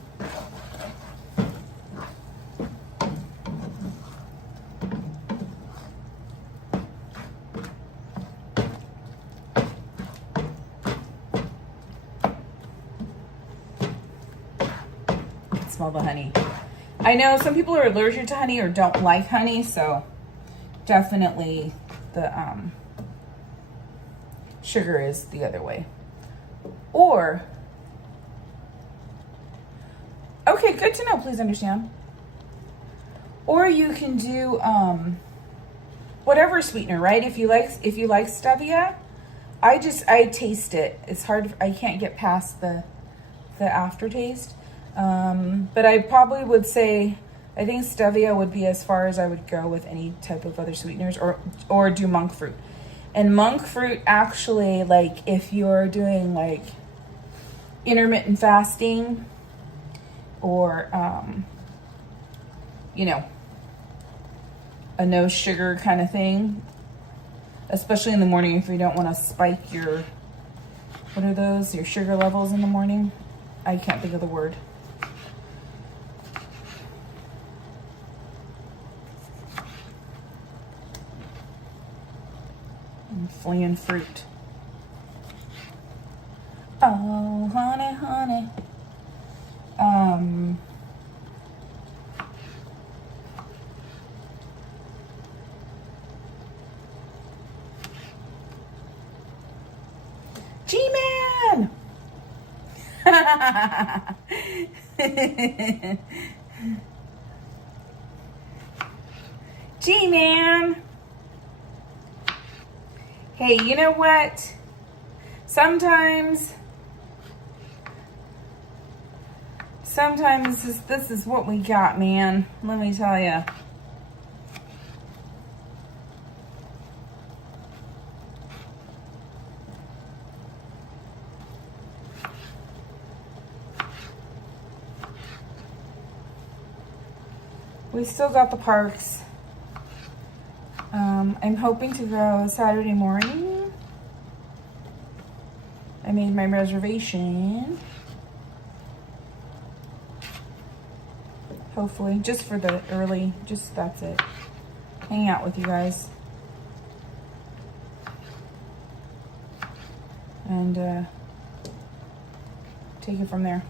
Smell the honey. I know some people are allergic to honey or don't like honey, so definitely the sugar is the other way. Or, okay, good to know, please understand. Or you can do whatever sweetener, right? If you like stevia, I taste it. It's hard, I can't get past the aftertaste. But I probably would say, I think stevia would be as far as I would go with any type of other sweeteners, or do monk fruit. And monk fruit actually, like if you're doing like intermittent fasting or, you know, a no sugar kind of thing, especially in the morning if you don't want to spike your, what are those, your sugar levels in the morning? I can't think of the word. Fleeing fruit. Oh, honey, honey. G-Man! G-Man! Hey, you know what? Sometimes this is what we got, man. Let me tell you. We still got the parks. I'm hoping to go Saturday morning. I made my reservation. Hopefully, just for the early, just that's it. Hang out with you guys. And take it from there.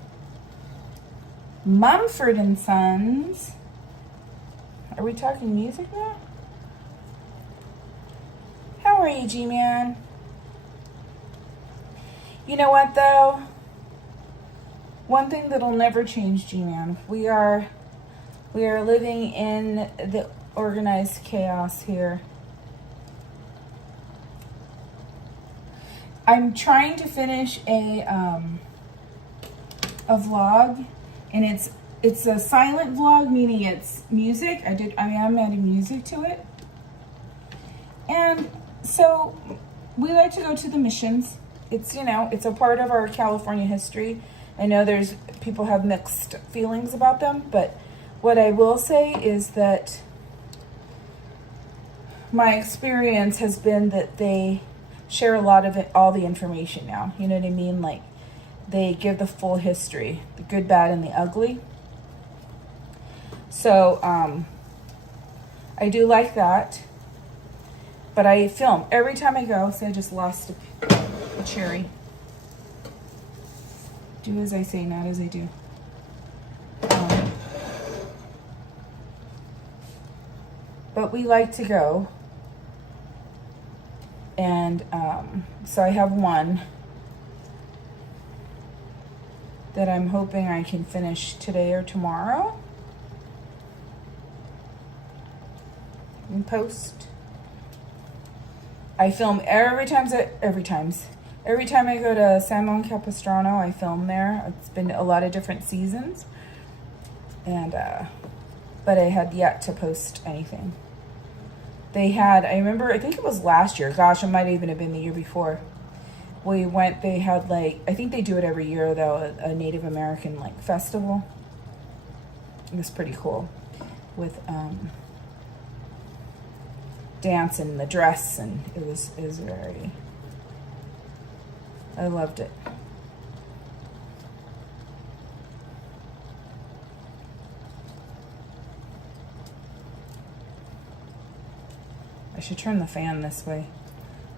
Mumford and Sons. Are we talking music now? How are you, G-Man? You know what, though? One thing that'll never change, G-Man. We are living in the organized chaos here. I'm trying to finish a vlog, and it's a silent vlog, meaning it's music. I am adding music to it. And so we like to go to the missions. It's, you know, it's a part of our California history. I know people have mixed feelings about them, but what I will say is that my experience has been that share a lot of it, all the information now. You know what I mean? Like, they give the full history, the good, bad, and the ugly. So, I do like that. But I film every time I go. See, I just lost a cherry. Do as I say, not as I do. But we like to go. And so I have one that I'm hoping I can finish today or tomorrow and post. I film every time I go to San Juan Capistrano, I film there. It's been a lot of different seasons. And but I had yet to post anything. They had, I remember, I think it was last year. Gosh, it might even have been the year before. We went, they had like, I think they do it every year though, a Native American like festival. It was pretty cool with dance and the dress, and it was very, I loved it. I should turn the fan this way.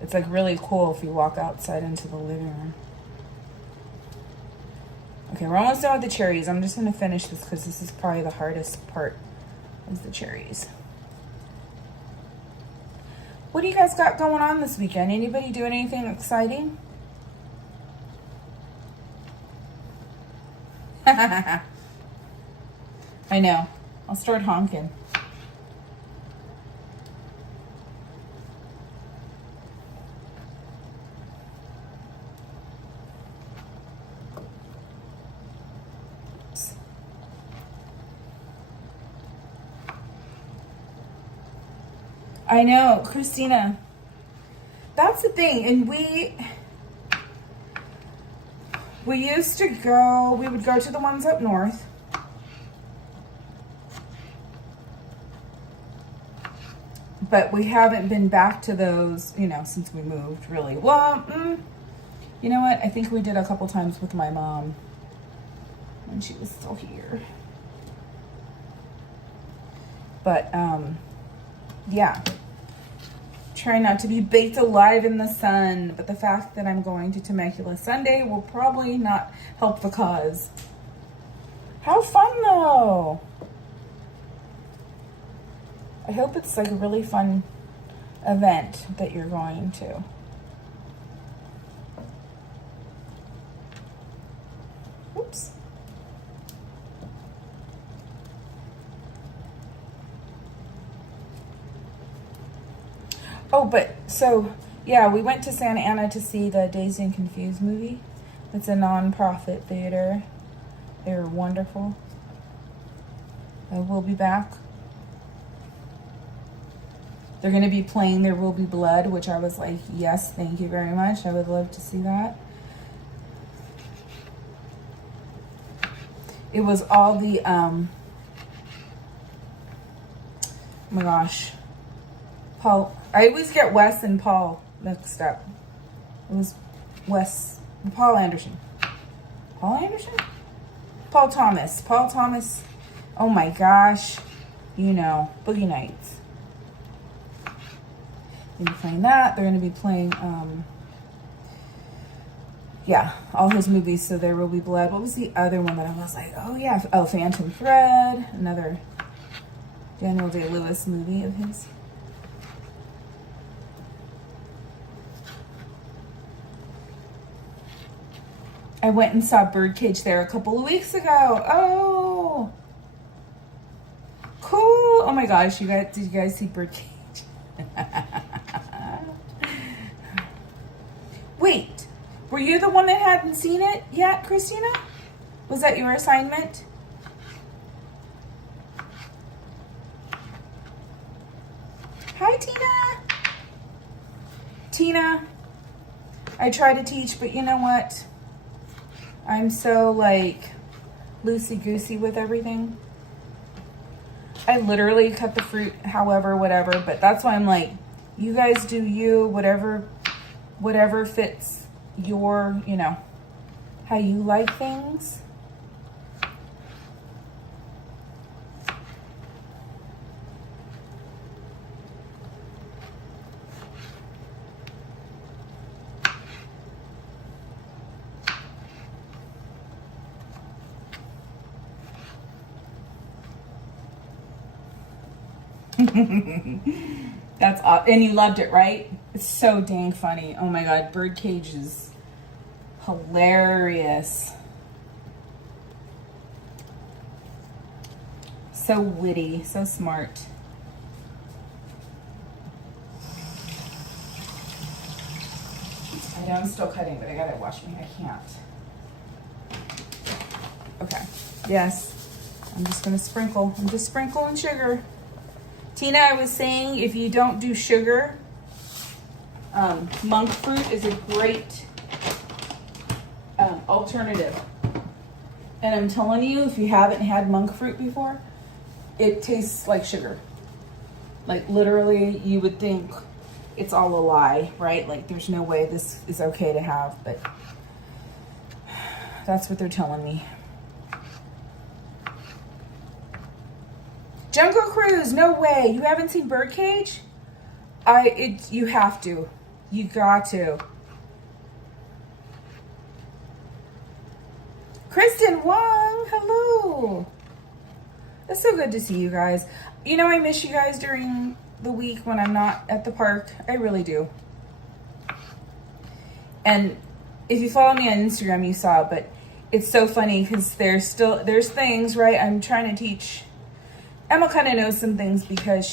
It's like really cool if you walk outside into the living room. Okay, we're almost done with the cherries. I'm just gonna finish this because this is probably the hardest part, is the cherries. What do you guys got going on this weekend? Anybody doing anything exciting? I know. I'll start honking. I know, Christina. That's the thing. And we used to go, we would go to the ones up north. But we haven't been back to those, you know, since we moved, really. Well, you know what? I think we did a couple times with my mom when she was still here. But, yeah. Try not to be baked alive in the sun, but the fact that I'm going to Temecula Sunday will probably not help the cause. How fun though! I hope it's like a really fun event that you're going to. Oops. Oh, but so, yeah, we went to Santa Ana to see the Dazed and Confused movie. It's a non-profit theater. They're wonderful. We'll be back. They're going to be playing There Will Be Blood, which I was like, yes, thank you very much. I would love to see that. It was all the, oh my gosh. Paul, I always get Wes and Paul mixed up. It was Paul Anderson. Paul Anderson? Paul Thomas. Paul Thomas. Oh my gosh. You know, Boogie Nights. They'll be playing that. They're going to be playing, yeah, all his movies. So There Will Be Blood. What was the other one that I was like, oh yeah. Oh, Phantom Thread. Another Daniel Day-Lewis movie of his. I went and saw Birdcage there a couple of weeks ago. Oh, cool. Oh my gosh, did you guys see Birdcage? Wait, were you the one that hadn't seen it yet, Christina? Was that your assignment? Hi, Tina. Tina, I try to teach, but you know what? I'm so like loosey-goosey with everything. I literally cut the fruit however, whatever, but that's why I'm like, you guys do you, whatever whatever fits your, you know, how you like things. That's awesome. And you loved it, right? It's so dang funny. Oh my God, Birdcage is hilarious. So witty, so smart. I know I'm still cutting, but I gotta wash me. I can't. Okay. Yes. I'm just gonna sprinkle. I'm just sprinkling sugar. Tina, I was saying if you don't do sugar, monk fruit is a great alternative. And I'm telling you, if you haven't had monk fruit before, it tastes like sugar. Like literally, you would think it's all a lie, right? Like there's no way this is okay to have, but that's what they're telling me. Jungle Cruise, no way. You haven't seen Birdcage? You have to. You got to. Kristen Wong, hello. It's so good to see you guys. You know, I miss you guys during the week when I'm not at the park. I really do. And if you follow me on Instagram, you saw, but it's so funny because there's things, right? I'm trying to teach. Emma kind of knows some things because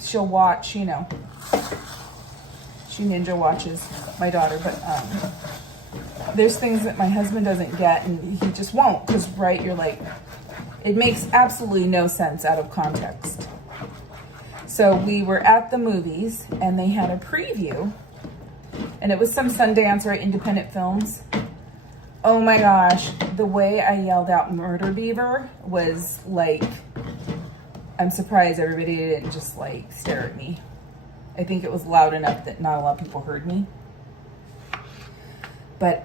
she'll watch, you know, she ninja watches my daughter, but there's things that my husband doesn't get and he just won't because, right, you're like, it makes absolutely no sense out of context. So we were at the movies and they had a preview and it was some Sundance, right, independent films. Oh my gosh, the way I yelled out Murder Beaver was like, I'm surprised everybody didn't just like stare at me. I think it was loud enough that not a lot of people heard me. But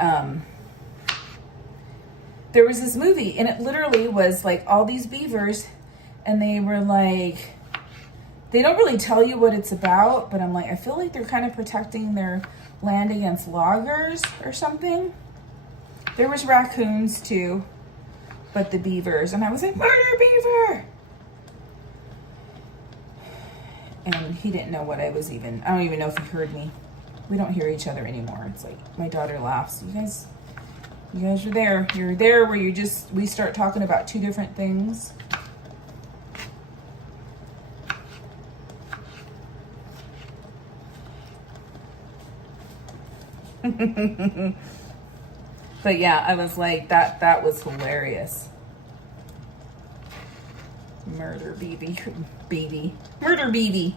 there was this movie and it literally was like all these beavers and they were like, they don't really tell you what it's about, but I'm like, I feel like they're kind of protecting their land against loggers or something. There was raccoons too, but the beavers, and I was like, murder beaver! And he didn't know what I was even, I don't even know if he heard me. We don't hear each other anymore. It's like, my daughter laughs. You guys are there. You're there where we start talking about two different things. But yeah, I was like, that was hilarious. Murder baby. Murder baby.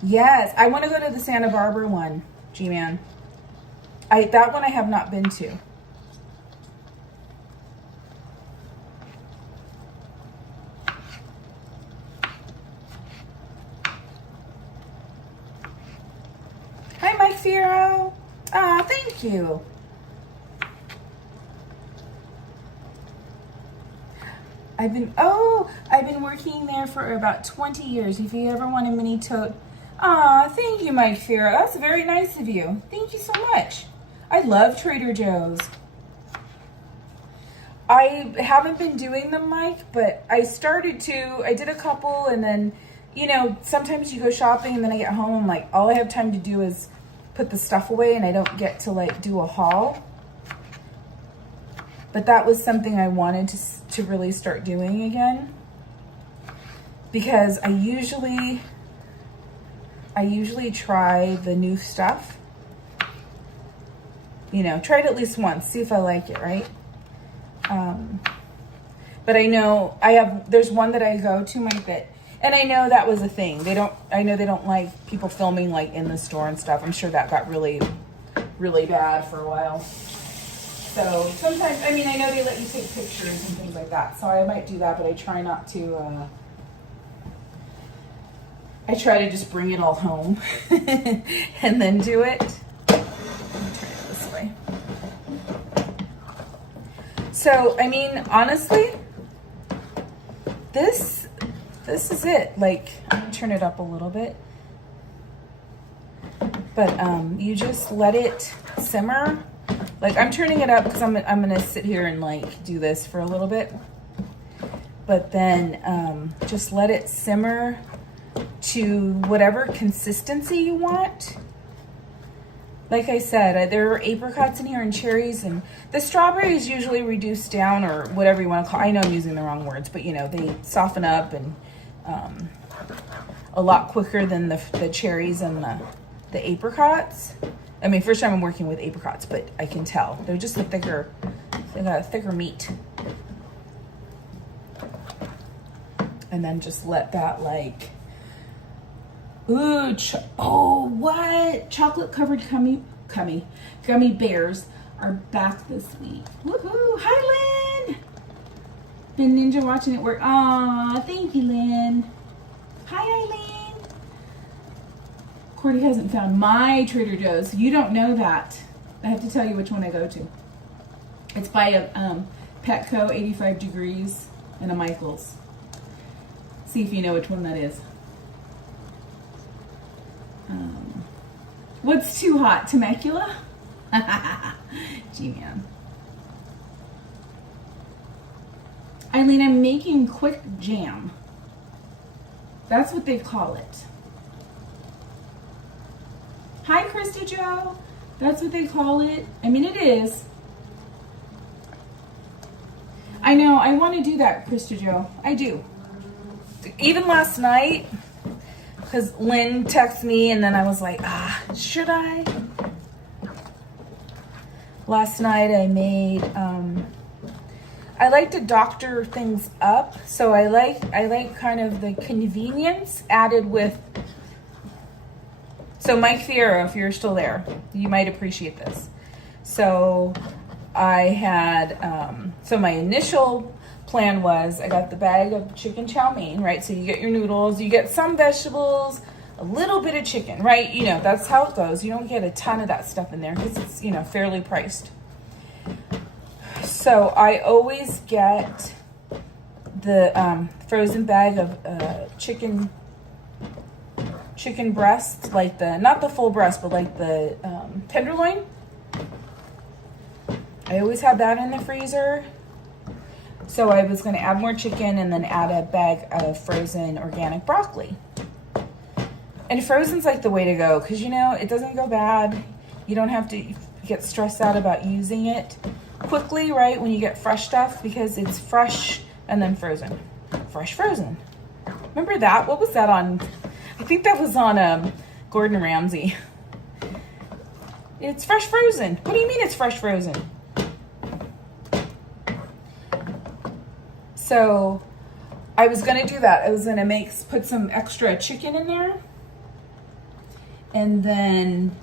Yes, I want to go to the Santa Barbara one, G-Man. That one I have not been to. Hi, Mike Firo. Ah, thank you. I've been working there for about 20 years. If you ever want a mini tote. Aw, thank you, Mike Firo. That's very nice of you. Thank you so much. I love Trader Joe's. I haven't been doing them, Mike, but I started to. I did a couple, and then, you know, sometimes you go shopping, and then I get home, I'm like, all I have time to do is put the stuff away, and I don't get to, like, do a haul. But that was something I wanted to really start doing again. Because I usually try the new stuff. You know, try it at least once, see if I like it, right? But I know there's one that I go to, Mike, and I know that was a thing. I know they don't like people filming like in the store and stuff. I'm sure that got really, really bad for a while. So sometimes, I mean, I know they let you take pictures and things like that. So I might do that, but I try not to I try to just bring it all home and then do it. Let me turn it this way. So, I mean, honestly, this is it. Like, I'm gonna turn it up a little bit. But you just let it simmer. Like, I'm turning it up because I'm gonna sit here and like do this for a little bit. But then just let it simmer to whatever consistency you want. Like I said, there are apricots in here and cherries, and the strawberry is usually reduced down, or whatever you want to call it. I know I'm using the wrong words, but you know, they soften up and a lot quicker than the cherries and the apricots. I mean, first time I'm working with apricots, but I can tell. They're just they got a thicker meat. And then just let that like, ooh, what? Chocolate covered gummy bears are back this week. Woohoo! Hi, Lynn! Been ninja watching it work. Aw, thank you, Lynn. Hi, Eileen. Cordy hasn't found my Trader Joe's. You don't know that. I have to tell you which one I go to. It's by a Petco, 85 Degrees, and a Michael's. See if you know which one that is. What's too hot? Temecula? G-man. Eileen, I'm making quick jam. That's what they call it. Hi, Krista Joe. That's what they call it. I mean, it is. I know. I want to do that, Krista Joe. I do. Even last night, because Lynn texted me and then I was like, should I? Last night I made, I like to doctor things up. So I like kind of the convenience added with, so Mike Fierro, if you're still there, you might appreciate this. So I had, so my initial plan was I got the bag of chicken chow mein, right? So you get your noodles, you get some vegetables, a little bit of chicken, right? You know, that's how it goes. You don't get a ton of that stuff in there because it's, you know, fairly priced. So I always get the frozen bag of chicken breast, like not the full breast, but like the tenderloin. I always have that in the freezer. So I was going to add more chicken and then add a bag of frozen organic broccoli. And frozen's like the way to go because, you know, it doesn't go bad. You don't have to get stressed out about using it quickly, right, when you get fresh stuff because it's fresh and then frozen. Fresh frozen. Remember that? What was that on? I think that was on Gordon Ramsay. It's fresh frozen. What do you mean it's fresh frozen? So I was going to do that. I was going to put some extra chicken in there. And then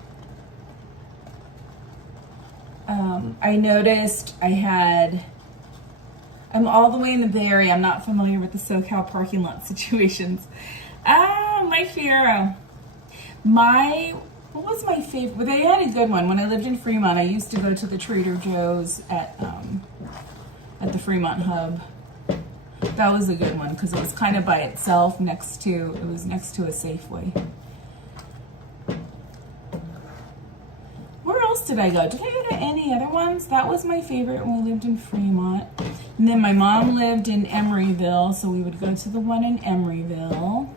I noticed I'm all the way in the Bay Area. I'm not familiar with the SoCal parking lot situations. Mike Fierro. What was my favorite? Well, they had a good one. When I lived in Fremont, I used to go to the Trader Joe's at the Fremont Hub. That was a good one because it was kind of by itself next to a Safeway. Where else did I go? Did I go to any other ones? That was my favorite when we lived in Fremont. And then my mom lived in Emeryville, so we would go to the one in Emeryville.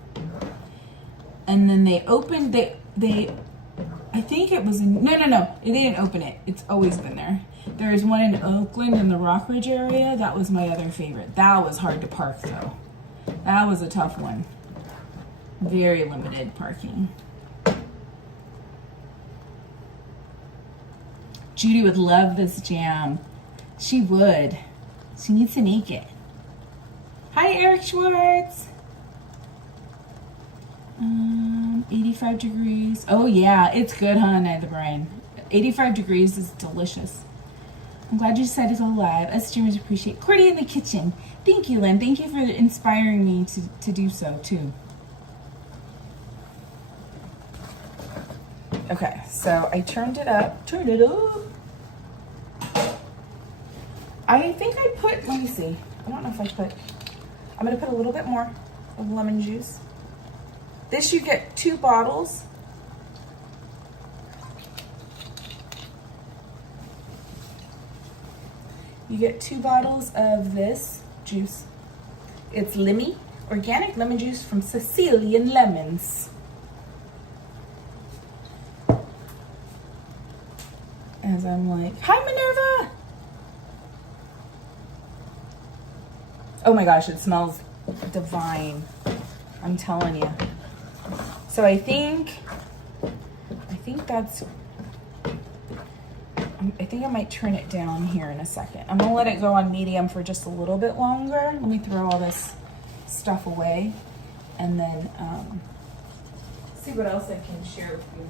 And then they opened, I think it was in, no, they didn't open it. It's always been there. There's one in Oakland in the Rockridge area. That was my other favorite. That was hard to park though. That was a tough one. Very limited parking. Judy would love this jam. She would. She needs to make it. Hi, Eric Schwartz. 85 degrees. Oh yeah, it's good, huh, Neither Brian? 85 degrees is delicious. I'm glad you decided to go live. Us streamers appreciate Cordy in the kitchen. Thank you, Lynn. Thank you for inspiring me to do so too. Okay, so I turned it up. Turn it up. I think I put, let me see. I don't know if I put, I'm gonna put a little bit more of lemon juice. This you get 2 bottles. You get 2 bottles of this juice. It's Lemmy, organic lemon juice from Sicilian Lemons. As I'm like, hi Minerva! Oh my gosh, it smells divine. I'm telling you. So I think that's, I think I might turn it down here in a second. I'm gonna let it go on medium for just a little bit longer. Let me throw all this stuff away and then see what else I can share with you.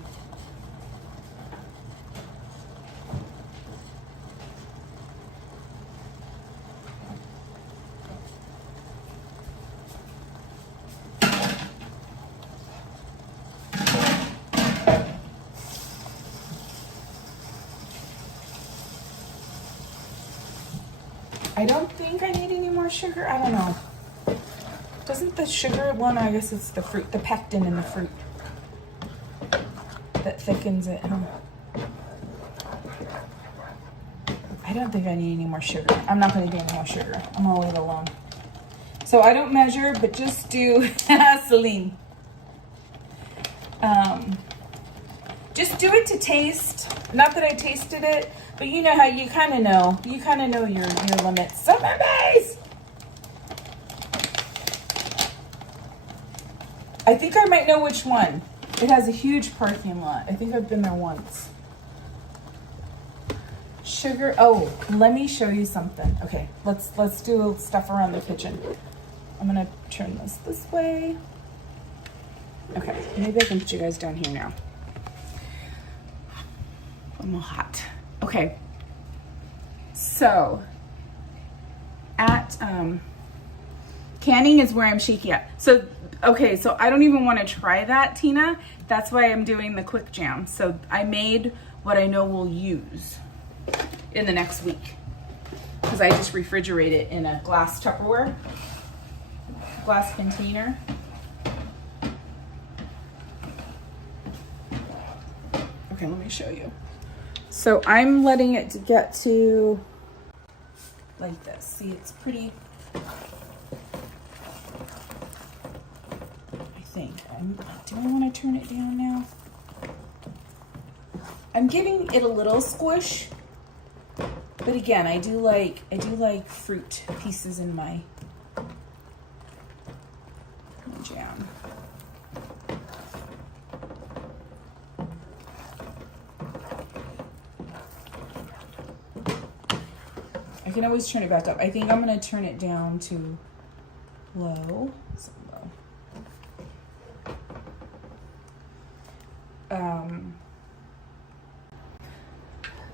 I don't think I need any more sugar. I don't know. Doesn't the sugar one, I guess it's the fruit, the pectin in the fruit that thickens it, huh? I don't think I need any more sugar. I'm not gonna do any more sugar. I'm gonna leave it alone. So I don't measure, but just do Celine. Just do it to taste. Not that I tasted it, but you know how you kind of know. You kind of know your limits. So my base! I think I might know which one. It has a huge parking lot. I think I've been there once. Sugar. Oh, let me show you something. Okay, let's do stuff around the kitchen. I'm gonna turn this way. Okay, maybe I can put you guys down here now. I'm all hot. Okay. So at canning is where I'm shaky at. So okay, so I don't even want to try that, Tina. That's why I'm doing the quick jam. So I made what I know we'll use in the next week because I just refrigerate it in a glass Tupperware, glass container. Okay, let me show you. So I'm letting it get to like this. See, it's pretty, I think. Do I want to turn it down now? I'm giving it a little squish, but again, I do like fruit pieces in my jam. I can always turn it back up. I think I'm going to turn it down to low.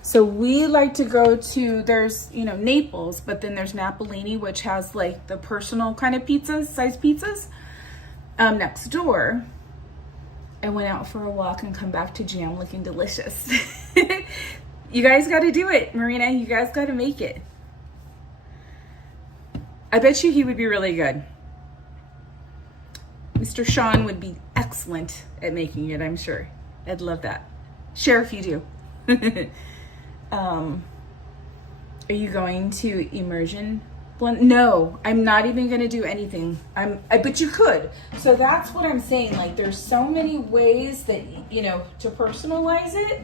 So we like to go to, there's, you know, Naples, but then there's Napolini, which has like the personal kind of pizzas, size pizzas. Next door, I went out for a walk and come back to jam looking delicious. You guys got to do it, Marina. You guys got to make it. I bet you he would be really good. Mr. Sean would be excellent at making it, I'm sure. I'd love that. Share if you do. Are you going to immersion blend? No, I'm not even going to do anything. But you could. So that's what I'm saying. Like, there's so many ways that, you know, to personalize it.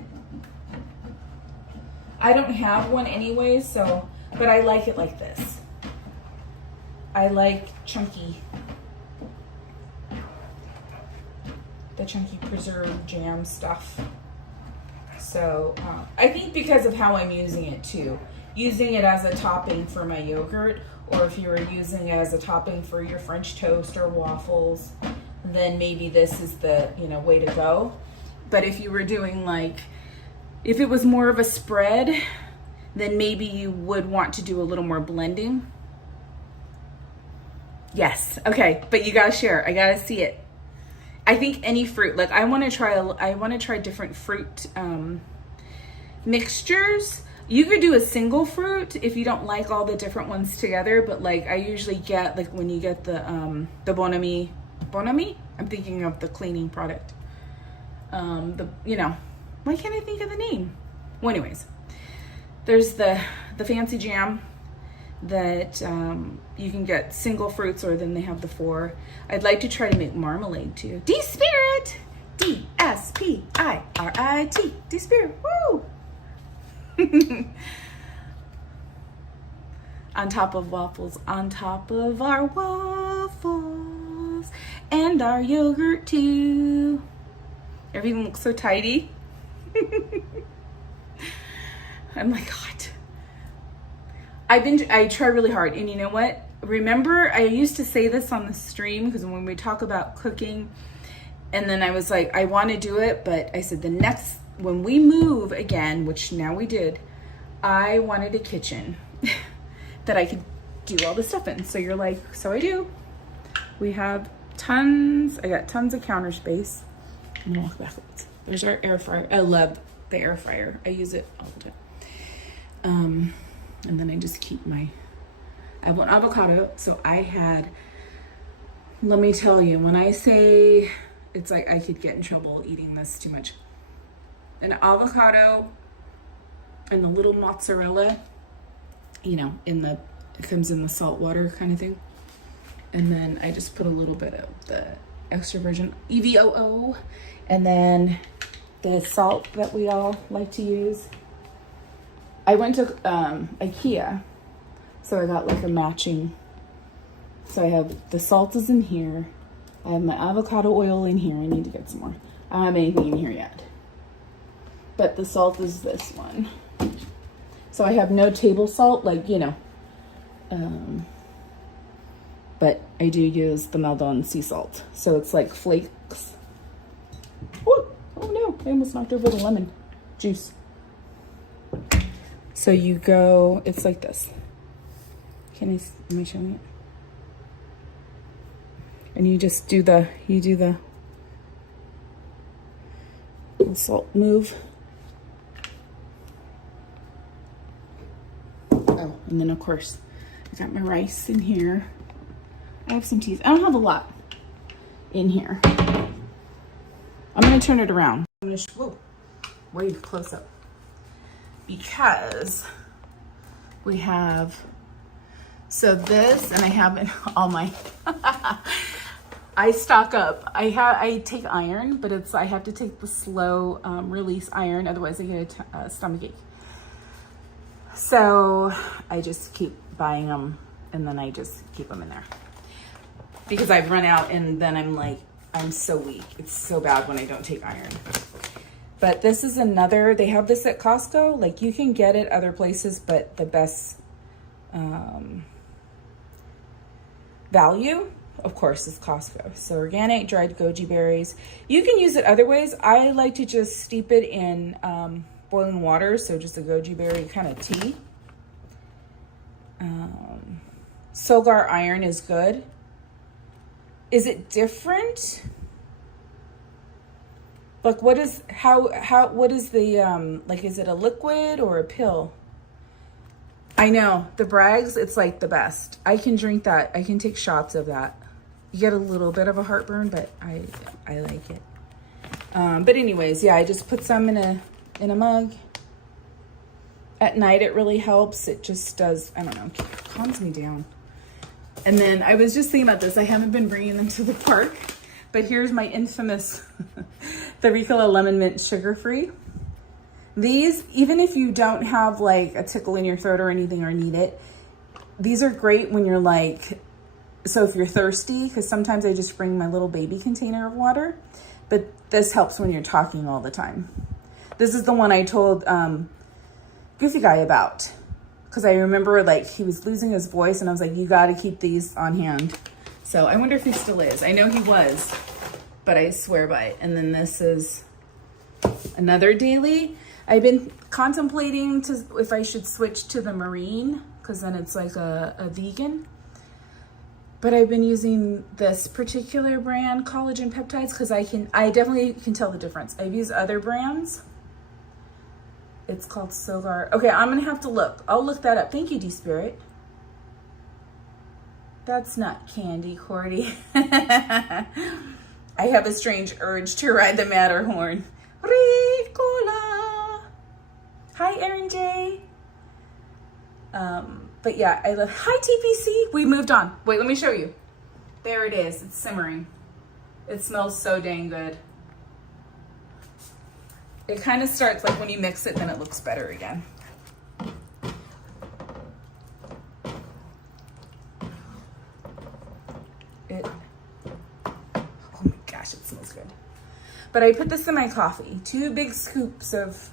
I don't have one anyway, so, but I like it like this. I like chunky, the chunky preserved jam stuff. So I think because of how I'm using it too, using it as a topping for my yogurt, or if you were using it as a topping for your French toast or waffles, then maybe this is the, you know, way to go. But if you were doing like, if it was more of a spread, then maybe you would want to do a little more blending. Yes, okay, but you gotta share. I gotta see it. I think any fruit, like I want to try different fruit mixtures. You could do a single fruit if you don't like all the different ones together, but like I usually get, like when you get the Bonami, I'm thinking of the cleaning product. Why can't I think of the name? Well, anyways, there's the fancy jam that you can get single fruits, or then they have the 4. I'd like to try to make marmalade too. D-Spirit! D-S-P-I-R-I-T. D-Spirit, woo! On top of waffles, on top of our waffles, and our yogurt too. Everything looks so tidy. I'm like, God. I try really hard, and you know what? Remember, I used to say this on the stream, because when we talk about cooking, and then I was like, I want to do it, but I said when we move again, which now we did, I wanted a kitchen that I could do all the stuff in. So you're like, so I do. We have I got tons of counter space. I'm gonna walk backwards. There's our air fryer. I love the air fryer. I use it all the time. And then I just keep I want avocado. So let me tell you, when I say it's like I could get in trouble eating this too much. An avocado and a little mozzarella, it comes in the salt water kind of thing. And then I just put a little bit of the extra virgin EVOO, and then the salt that we all like to use. I went to IKEA, so I got like a matching. So I have the salt is in here. I have my avocado oil in here. I need to get some more. I don't have anything in here yet. But the salt is this one. So I have no table salt, but I do use the Maldon sea salt. So it's like flakes. Oh no, I almost knocked over the lemon juice. So it's like this. Am I showing it? And you just do the salt move. Oh, and then of course, I got my rice in here. I have some teas. I don't have a lot in here. I'm gonna turn it around. I'm gonna way close up. Because we have, this, and I have in all my, I stock up. I take iron, but I have to take the slow release iron, otherwise I get a stomach ache. So I just keep buying them, and then I just keep them in there. Because I've run out, and then I'm so weak. It's so bad when I don't take iron. But this is they have this at Costco. Like, you can get it other places, but the best value, of course, is Costco. So organic dried goji berries. You can use it other ways. I like to just steep it in boiling water, so just a goji berry kind of tea. Solgar iron is good. Is it different? Like, what is the, is it a liquid or a pill? I know, the Bragg's, it's like the best. I can drink that. I can take shots of that. You get a little bit of a heartburn, but I like it. But anyways, yeah, I just put some in a mug. At night, it really helps. It just does, I don't know, calms me down. And then I was just thinking about this. I haven't been bringing them to the park, but here's my infamous the Ricola Lemon Mint sugar-free. These, even if you don't have like a tickle in your throat or anything or need it, these are great when you're so if you're thirsty, because sometimes I just bring my little baby container of water, but this helps when you're talking all the time. This is the one I told Goofy Guy about, because I remember he was losing his voice, and I was like, you got to keep these on hand. So I wonder if he still is. I know he was, but I swear by it. And then this is another daily. I've been contemplating if I should switch to the marine, because then it's like a vegan. But I've been using this particular brand, collagen peptides, because I definitely can tell the difference. I've used other brands. It's called Sogar. Okay, I'm gonna have to look. I'll look that up. Thank you, D-Spirit. That's not candy, Cordy. I have a strange urge to ride the Matterhorn. Ricola. Hi, Erin J. But yeah, I love, hi TPC. We moved on. Wait, let me show you. There it is. It's simmering. It smells so dang good. It kind of starts like when you mix it, then it looks better again. Oh my gosh, it smells good. But I put this in my coffee. 2 big scoops of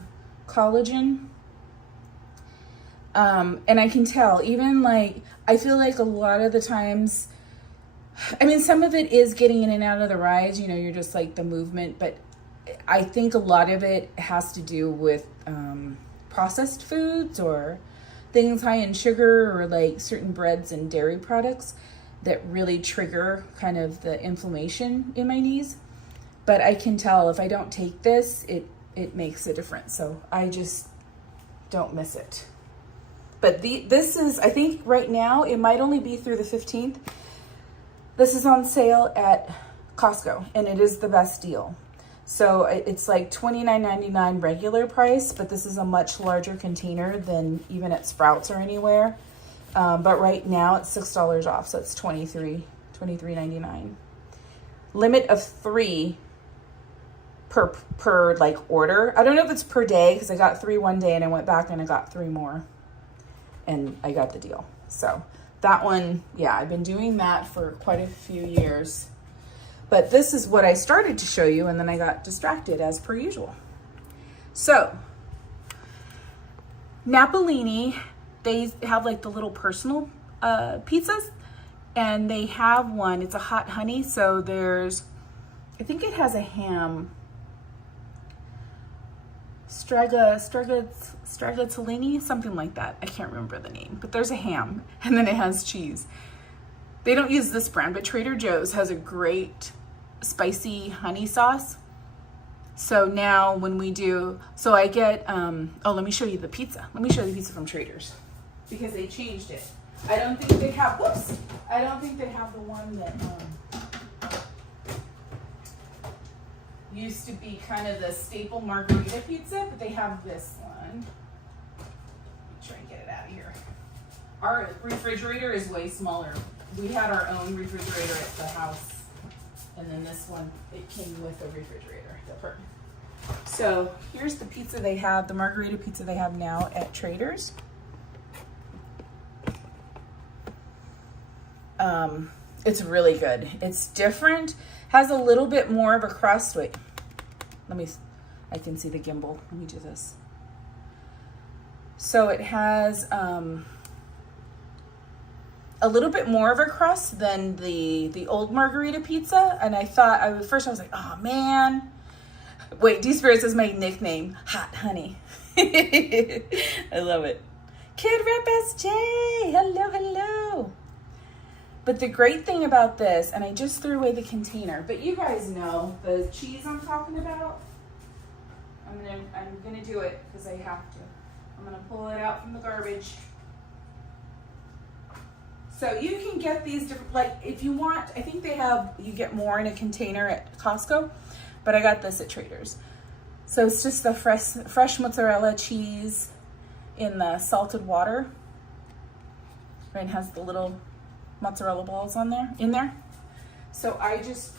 collagen. And I can tell, even like, I feel like a lot of the times, I mean, some of it is getting in and out of the rides, you know, you're just like the movement, but I think a lot of it has to do with processed foods or things high in sugar or like certain breads and dairy products that really trigger kind of the inflammation in my knees. But I can tell if I don't take this, it makes a difference. So I just don't miss it. But this is, I think right now, it might only be through the 15th. This is on sale at Costco, and it is the best deal. So it's like $29.99 regular price, but this is a much larger container than even at Sprouts or anywhere. But right now it's $6 off, so it's $23.99. Limit of 3 per like order. I don't know if it's per day, because I got 3 one day and I went back and I got 3 more. And I got the deal. So that one, yeah, I've been doing that for quite a few years. But this is what I started to show you, and then I got distracted as per usual. So Napolini, they have like the little personal pizzas, and they have one, it's a hot honey. So there's, I think it has a ham, stracciatellini, something like that. I can't remember the name, but there's a ham, and then it has cheese. They don't use this brand, but Trader Joe's has a great spicy honey sauce. So now when we do, so I get, oh, let me show you the pizza. Let me show you the pizza from Trader's, because they changed it. I don't think they have, whoops, I don't think they have the one that used to be kind of the staple margarita pizza, but they have this one. Try and get it out of here. Our refrigerator is way smaller. We had our own refrigerator at the house, and then this one, it came with the refrigerator. So here's the pizza they have, the margarita pizza they have now at Trader's. It's really good. It's different, has a little bit more of a crust. Wait, I can see the gimbal. Let me do this. So it has a little bit more of a crust than the old margarita pizza. And I thought, at first I was like, oh man. Wait, D-Spirit says my nickname, Hot Honey. I love it. Kid Rep SJ, hello, hello. But the great thing about this, and I just threw away the container, but you guys know the cheese I'm talking about. I'm gonna do it because I have to. I'm gonna pull it out from the garbage. So you can get these different, like if you want, I think they have, you get more in a container at Costco, but I got this at Trader's. So it's just the fresh mozzarella cheese in the salted water. Right, and has the little mozzarella balls in there. So I just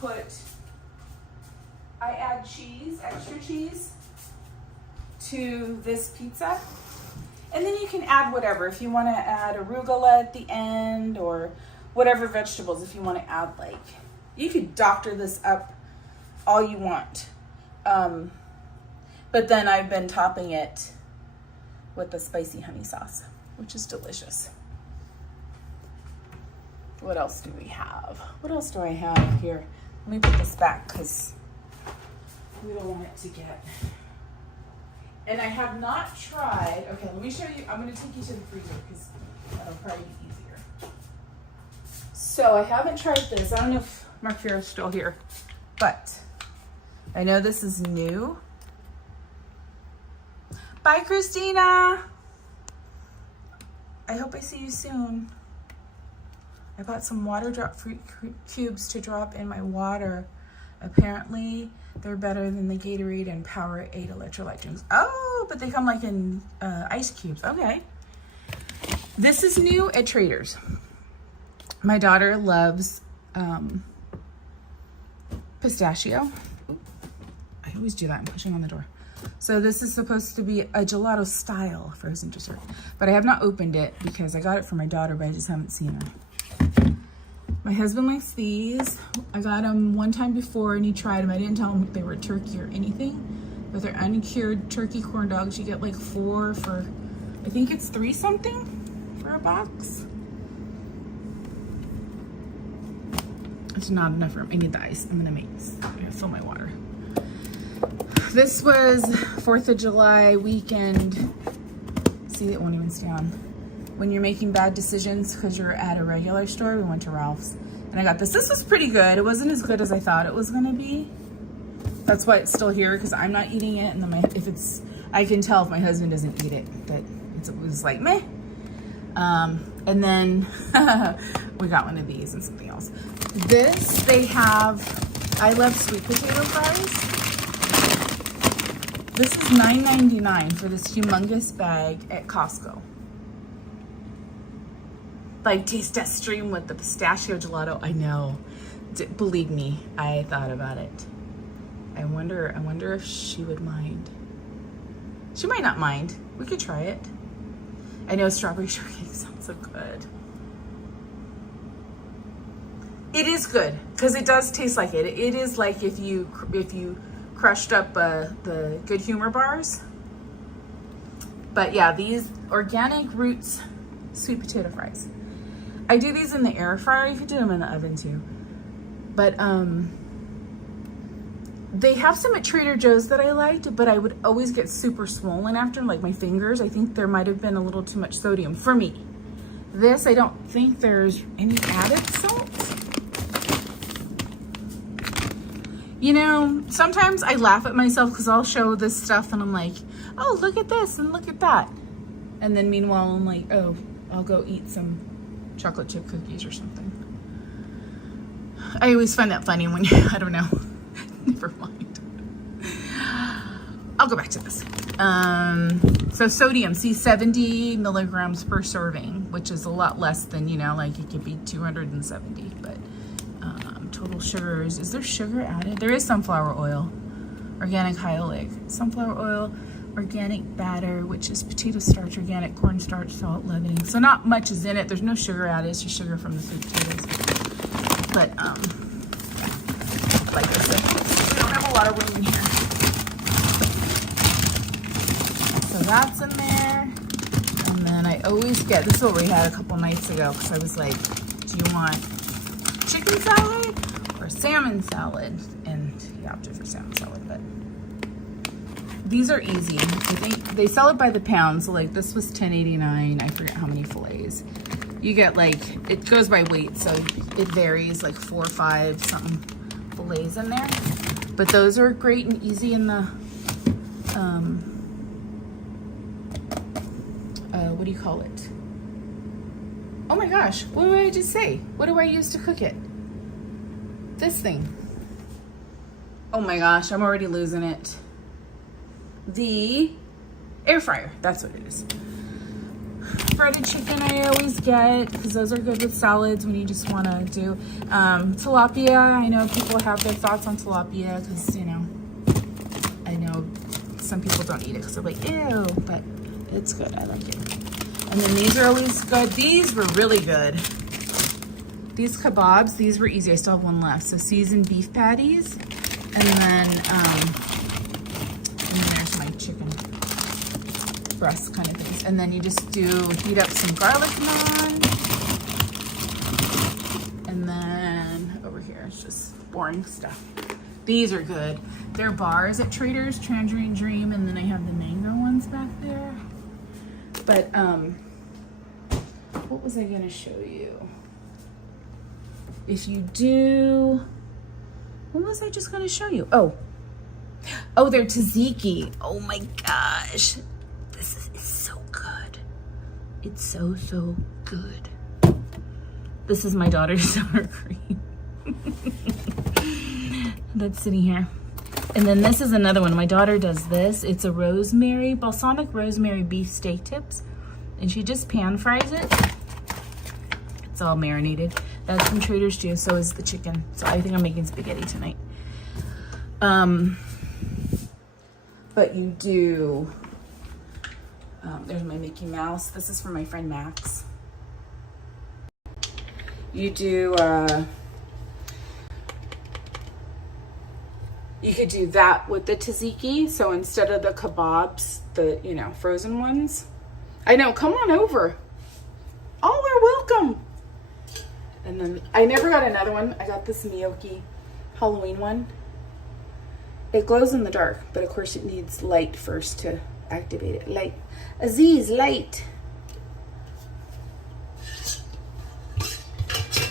I add cheese, extra cheese to this pizza. And then you can add whatever. If you want to add arugula at the end or whatever vegetables, if you want to add, like, you could doctor this up all you want. But then I've been topping it with the spicy honey sauce, which is delicious. What else do we have? What else do I have here? Let me put this back because we don't want it to get... And I have not tried, okay, let me show you, I'm gonna take you to the freezer because that'll probably be easier. So I haven't tried this. I don't know if Mark is still here, but I know this is new. Bye, Christina. I hope I see you soon. I bought some water drop fruit cubes to drop in my water. Apparently, they're better than the Gatorade and Powerade electrolyte drinks. Oh, but they come like in ice cubes. Okay. This is new at Trader's. My daughter loves pistachio. Ooh, I always do that. I'm pushing on the door. So this is supposed to be a gelato style frozen dessert, but I have not opened it because I got it for my daughter, but I just haven't seen her. My husband likes these. I got them one time before and he tried them. I didn't tell him if they were turkey or anything, but they're uncured turkey corn dogs. You get like 4 for, I think it's 3 something for a box. It's not enough room. I need the ice. I'm gonna fill my water. This was 4th of July weekend. See, it won't even stay on. When you're making bad decisions because you're at a regular store, we went to Ralph's and I got this. This was pretty good. It wasn't as good as I thought it was gonna be. That's why it's still here, because I'm not eating it, and then I can tell if my husband doesn't eat it, that it was like meh. And then we got one of these and something else. This, they have, I love sweet potato fries. This is $9.99 for this humongous bag at Costco. Like, taste test stream with the pistachio gelato. I know. Believe me, I thought about it. I wonder if she would mind. She might not mind. We could try it. I know strawberry shortcake sounds so good. It is good because it does taste like it. It is like if you crushed up the Good Humor bars. But yeah, these organic roots sweet potato fries. I do these in the air fryer. You could do them in the oven too. But they have some at Trader Joe's that I liked, but I would always get super swollen after, like my fingers. I think there might have been a little too much sodium for me. This, I don't think there's any added salt. You know, sometimes I laugh at myself because I'll show this stuff and I'm like, oh, look at this and look at that. And then meanwhile, I'm like, oh, I'll go eat some chocolate chip cookies or something. I always find that funny when I don't know. Never mind. I'll go back to this. So sodium, see, 70 milligrams per serving, which is a lot less than, you know, like it could be 270, but total sugars. Is there sugar added? There is sunflower oil, organic high oleic, sunflower oil, organic batter, which is potato starch, organic cornstarch, salt, leavening. So not much is in it. There's no sugar added. It's just sugar from the sweet potatoes. But yeah, like I said, we don't have a lot of room in here. So that's in there. And then I always get, this is what we had a couple nights ago, because I was like, do you want chicken salad or salmon salad? And yeah, I'll do for salmon salad, but these are easy. I think they sell it by the pound. So like this was $10.89. I forget how many fillets. You get like, it goes by weight, so it varies, like 4 or 5 something fillets in there. But those are great and easy in the, what do you call it? Oh my gosh, what did I just say? What do I use to cook it? This thing. Oh my gosh, I'm already losing it. The air fryer, that's what it is. Breaded chicken I always get, because those are good with salads when you just want to do. Tilapia, I know people have their thoughts on tilapia, because, you know, I know some people don't eat it because they're like, ew, but it's good, I like it. And then these are always good. These were really good. These kebabs, these were easy. I still have one left. So seasoned beef patties, and then there's my chicken breast kind of things. And then you just heat up some garlic naan. And then over here, it's just boring stuff. These are good. They're bars at Trader's, Tangerine Dream, and then I have the mango ones back there. But what was I gonna show you? If you do, what was I just gonna show you? Oh, they're tzatziki. Oh my gosh. This is so good. It's so, so good. This is my daughter's sour cream. That's sitting here. And then this is another one. My daughter does this. It's a balsamic rosemary beef steak tips. And she just pan fries it. It's all marinated. That's from Trader Joe's, so is the chicken. So I think I'm making spaghetti tonight. But you do, there's my Mickey Mouse. This is from my friend Max. You do, you could do that with the tzatziki. So instead of the kebabs, the, frozen ones. I know, come on over. All are welcome. And then I never got another one. I got this Miyoki Halloween one. It glows in the dark, but of course it needs light first to activate it. Light. Aziz, light.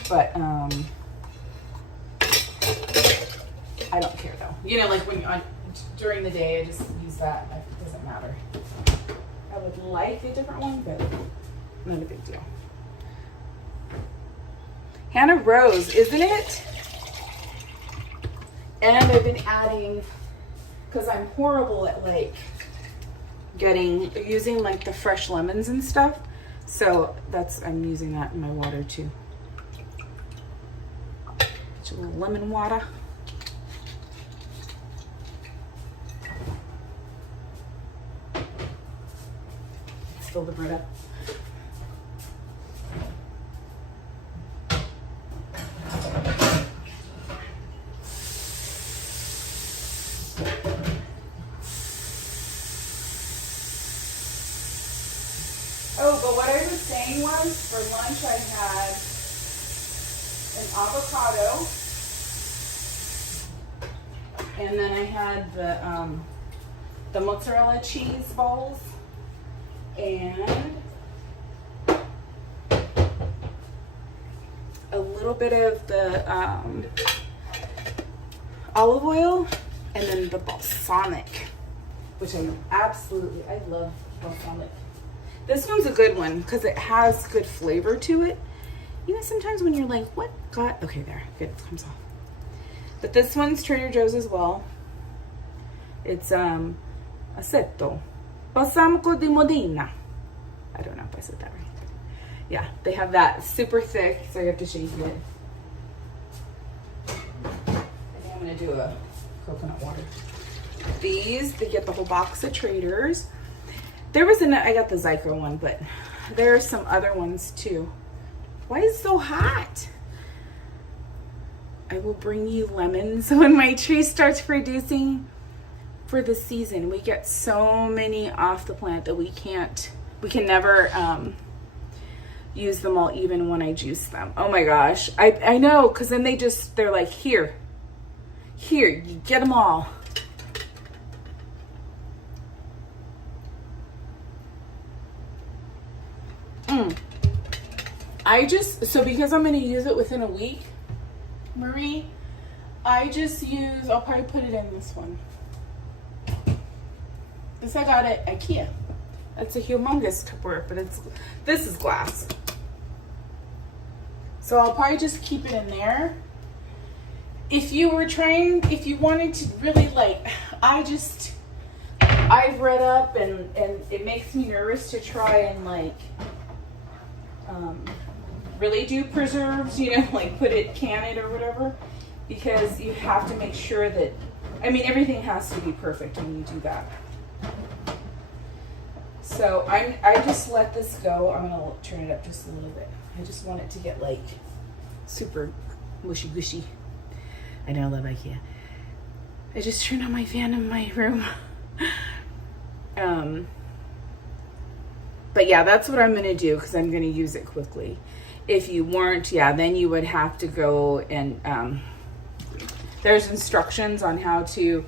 But I don't care though. Like when during the day I just use that. It doesn't matter. I would like a different one, but not a big deal. Hannah Rose, isn't it? And I've been adding, because I'm horrible at using the fresh lemons and stuff. So I'm using that in my water too. Just a little lemon water. Fill the bread up. Oh, but what I was saying was, for lunch I had an avocado, and then I had the mozzarella cheese balls, and a little bit of the olive oil, and then the balsamic, which I love balsamic. This one's a good one because it has good flavor to it. Sometimes when you're like, what got, okay, there, good, it comes off. But this one's Trader Joe's as well. It's aceto, balsamico di Modena. I don't know if I said that right. Yeah, they have that super thick, so you have to shake it. I think I'm gonna do a coconut water. These, they get the whole box at Trader's. I got the Zycro one, but there are some other ones too. Why is it so hot? I will bring you lemons when my tree starts producing for the season. We get so many off the plant that we can never use them all even when I juice them. Oh my gosh. I know, because then they're like, here, you get them all. Because I'm going to use it within a week, Marie, I'll probably put it in this one. This I got at IKEA. It's a humongous Tupperware, but this is glass. So I'll probably just keep it in there. If you wanted to really I've read up and it makes me nervous to try and really do preserves, put it, can it or whatever, because you have to make sure that, everything has to be perfect when you do that. So I just let this go. I'm gonna turn it up just a little bit. I just want it to get super mushy gushy. I know, I love IKEA. I just turned on my fan in my room. But yeah, that's what I'm gonna do because I'm gonna use it quickly. If you weren't, then you would have to go and there's instructions on how to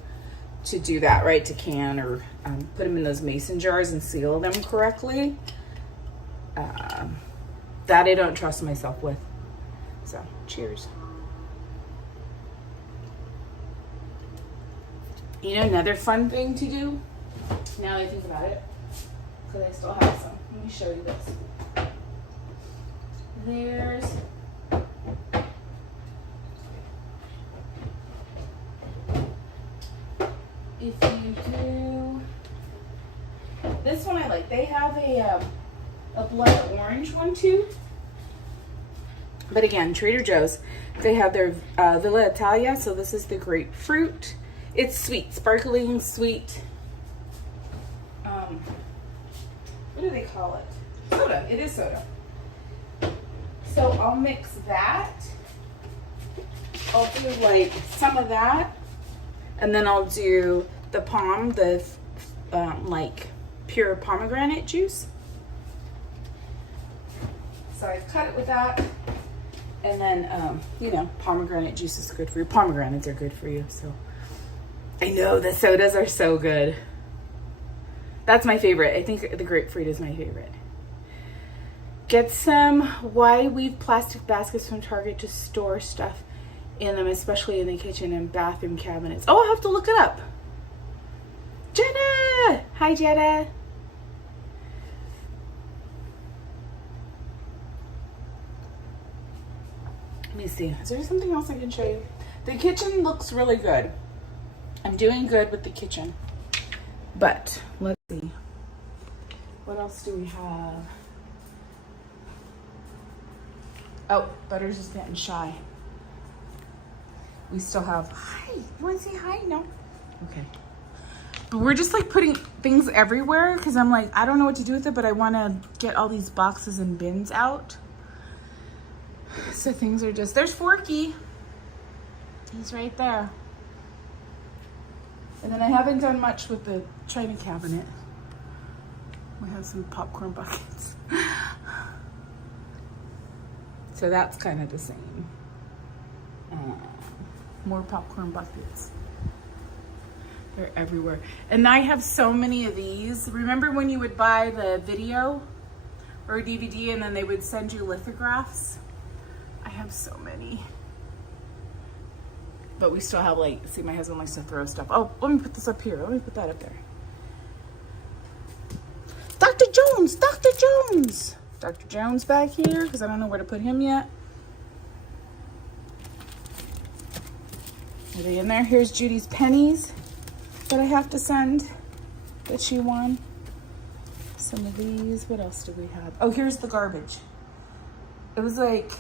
do that, right? To can or put them in those mason jars and seal them correctly. That I don't trust myself with. So, cheers. You know, another fun thing to do, now that I think about it, because I still have some. Let me show you this. There's if you do this one, I like. They have a blood orange one too. But again, Trader Joe's, they have their Villa Italia. So this is the grapefruit. It's sweet, sparkling sweet. What do they call it? Soda. It is soda. So I'll mix that. I'll do like some of that, and then I'll do the like pure pomegranate juice. So I've cut it with that, and then you know, pomegranate juice is good for you. Pomegranates are good for you. So I know the sodas are so good. That's my favorite. I think the grapefruit is my favorite. Get some wide weave plastic baskets from Target to store stuff in them, especially in the kitchen and bathroom cabinets. Oh, I'll have to look it up. Jenna! Hi, Jenna. Let me see. Is there something else I can show you? The kitchen looks really good. I'm doing good with the kitchen. But let's see. What else do we have? Oh, Butter's just getting shy. We still have, hi, you want to say hi? No? Okay. But we're just like putting things everywhere because I'm like, I don't know what to do with it, but I want to get all these boxes and bins out. So things are just, there's Forky. He's right there. And then I haven't done much with the china cabinet. We have some popcorn buckets. So that's kind of the same. More popcorn buckets. They're everywhere. And I have so many of these. Remember when you would buy the video or a DVD and then they would send you lithographs? I have so many. But we still have, like, see, my husband likes to throw stuff. Oh, let me put this up here. Let me put that up there. Dr. Jones, Dr. Jones. Dr. Jones back here because I don't know where to put him yet. Are they in there? Here's Judy's pennies that I have to send that she won. Some of these. What else do we have? Oh, here's the garbage. It was like,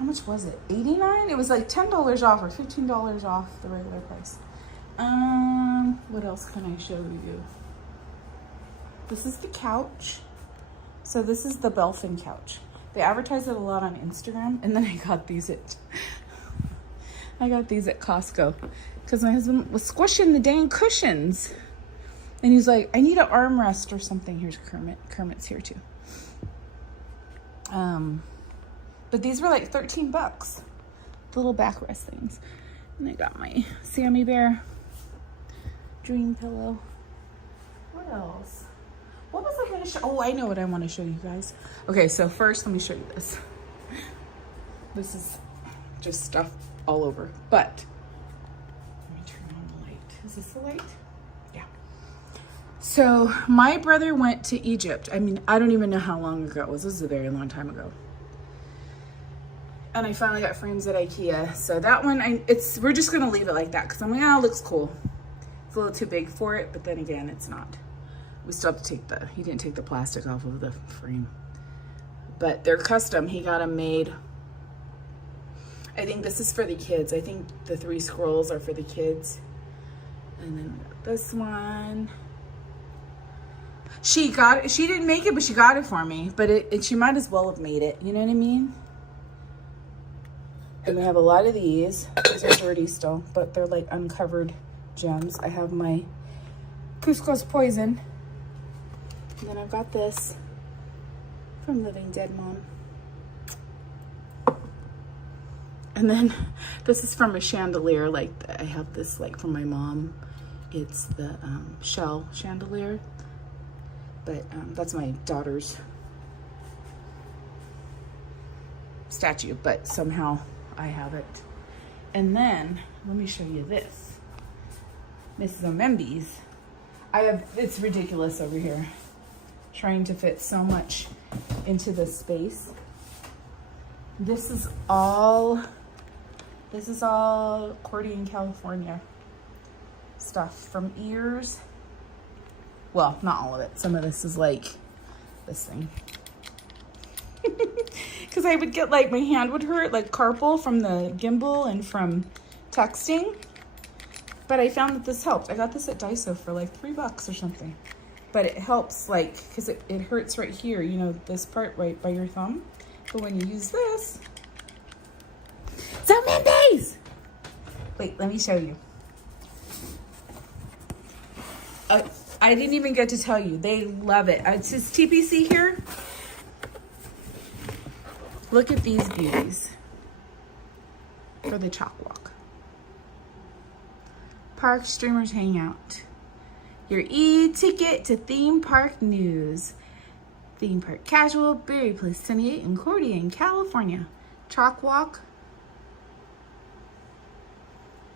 how much was it? $89? It was like $10 off or $15 off the regular price. What else can I show you? This is the couch. So this is the Belfin couch. They advertise it a lot on Instagram, and then I got these at Costco because my husband was squishing the dang cushions, and he's like, "I need an armrest or something." Here's Kermit. Kermit's here too. But these were like $13. The little backrest things. And I got my Sammy Bear dream pillow. What else? What was I going to show? Oh, I know what I want to show you guys. Okay, so first let me show you this. This is just stuff all over. But let me turn on the light. Is this the light? Yeah. So my brother went to Egypt. I mean, I don't even know how long ago it was. This is a very long time ago. And I finally got frames at IKEA. So that one, we're just gonna leave it like that because I'm like, oh, it looks cool. It's a little too big for it, but then again, it's not. We still have to take he didn't take the plastic off of the frame. But they're custom. He got them made. I think this is for the kids. I think the 3 scrolls are for the kids. And then this one. She didn't make it, but she got it for me. But she might as well have made it. You know what I mean? And I have a lot of these. These are dirty still, but they're like uncovered gems. I have my Cusco's Poison. And then I've got this from Living Dead Mom. And then this is from a chandelier. Like, I have this like from my mom. It's the shell chandelier. But that's my daughter's. statue, but somehow I have it. And then, let me show you this. Mrs. Omembi's. It's ridiculous over here. Trying to fit so much into this space. This is all Cordy, California stuff from ears. Well, not all of it. Some of this is like this thing. Because I would get like, my hand would hurt, like carpal from the gimbal and from texting. But I found that this helped. I got this at Daiso for like $3 or something. But it helps, like, because it hurts right here, you know, this part right by your thumb. But when you use this, Zombie! Wait, let me show you. I didn't even get to tell you. They love it. It's just TPC here. Look at these beauties for the chalk walk. Park streamers hangout. Your e-ticket to theme park news. Theme park casual, Berry Place 28 in Cordy, California. Chalk walk.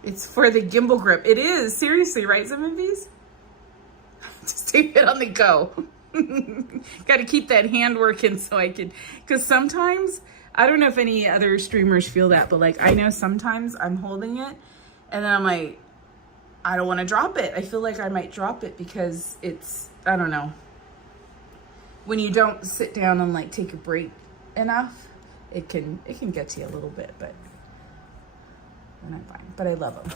It's for the gimbal grip. It is, seriously, right, some of these? Just take it on the go. Got to keep that hand working so I can, because sometimes, I don't know if any other streamers feel that, but like I know sometimes I'm holding it and then I'm like, I don't want to drop it. I feel like I might drop it because it's, I don't know. When you don't sit down and like take a break enough, it can get to you a little bit, but then I'm fine. But I love them.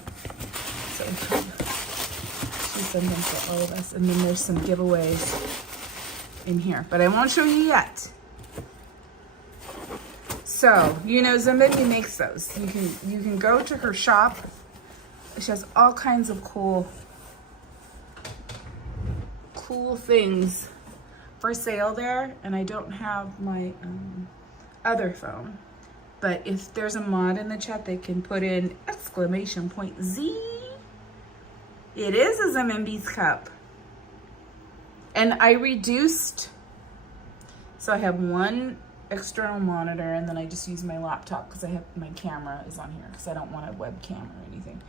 So she sent them for all of us. And then there's some giveaways in here, but I won't show you yet. So, you know, Zimbabwe makes those. You can go to her shop. She has all kinds of cool things for sale there. And I don't have my other phone, but if there's a mod in the chat, they can put in !Z. It is a Zimbabwe's cup. And I reduced, so I have one external monitor and then I just use my laptop because I have my camera is on here because I don't want a webcam or anything.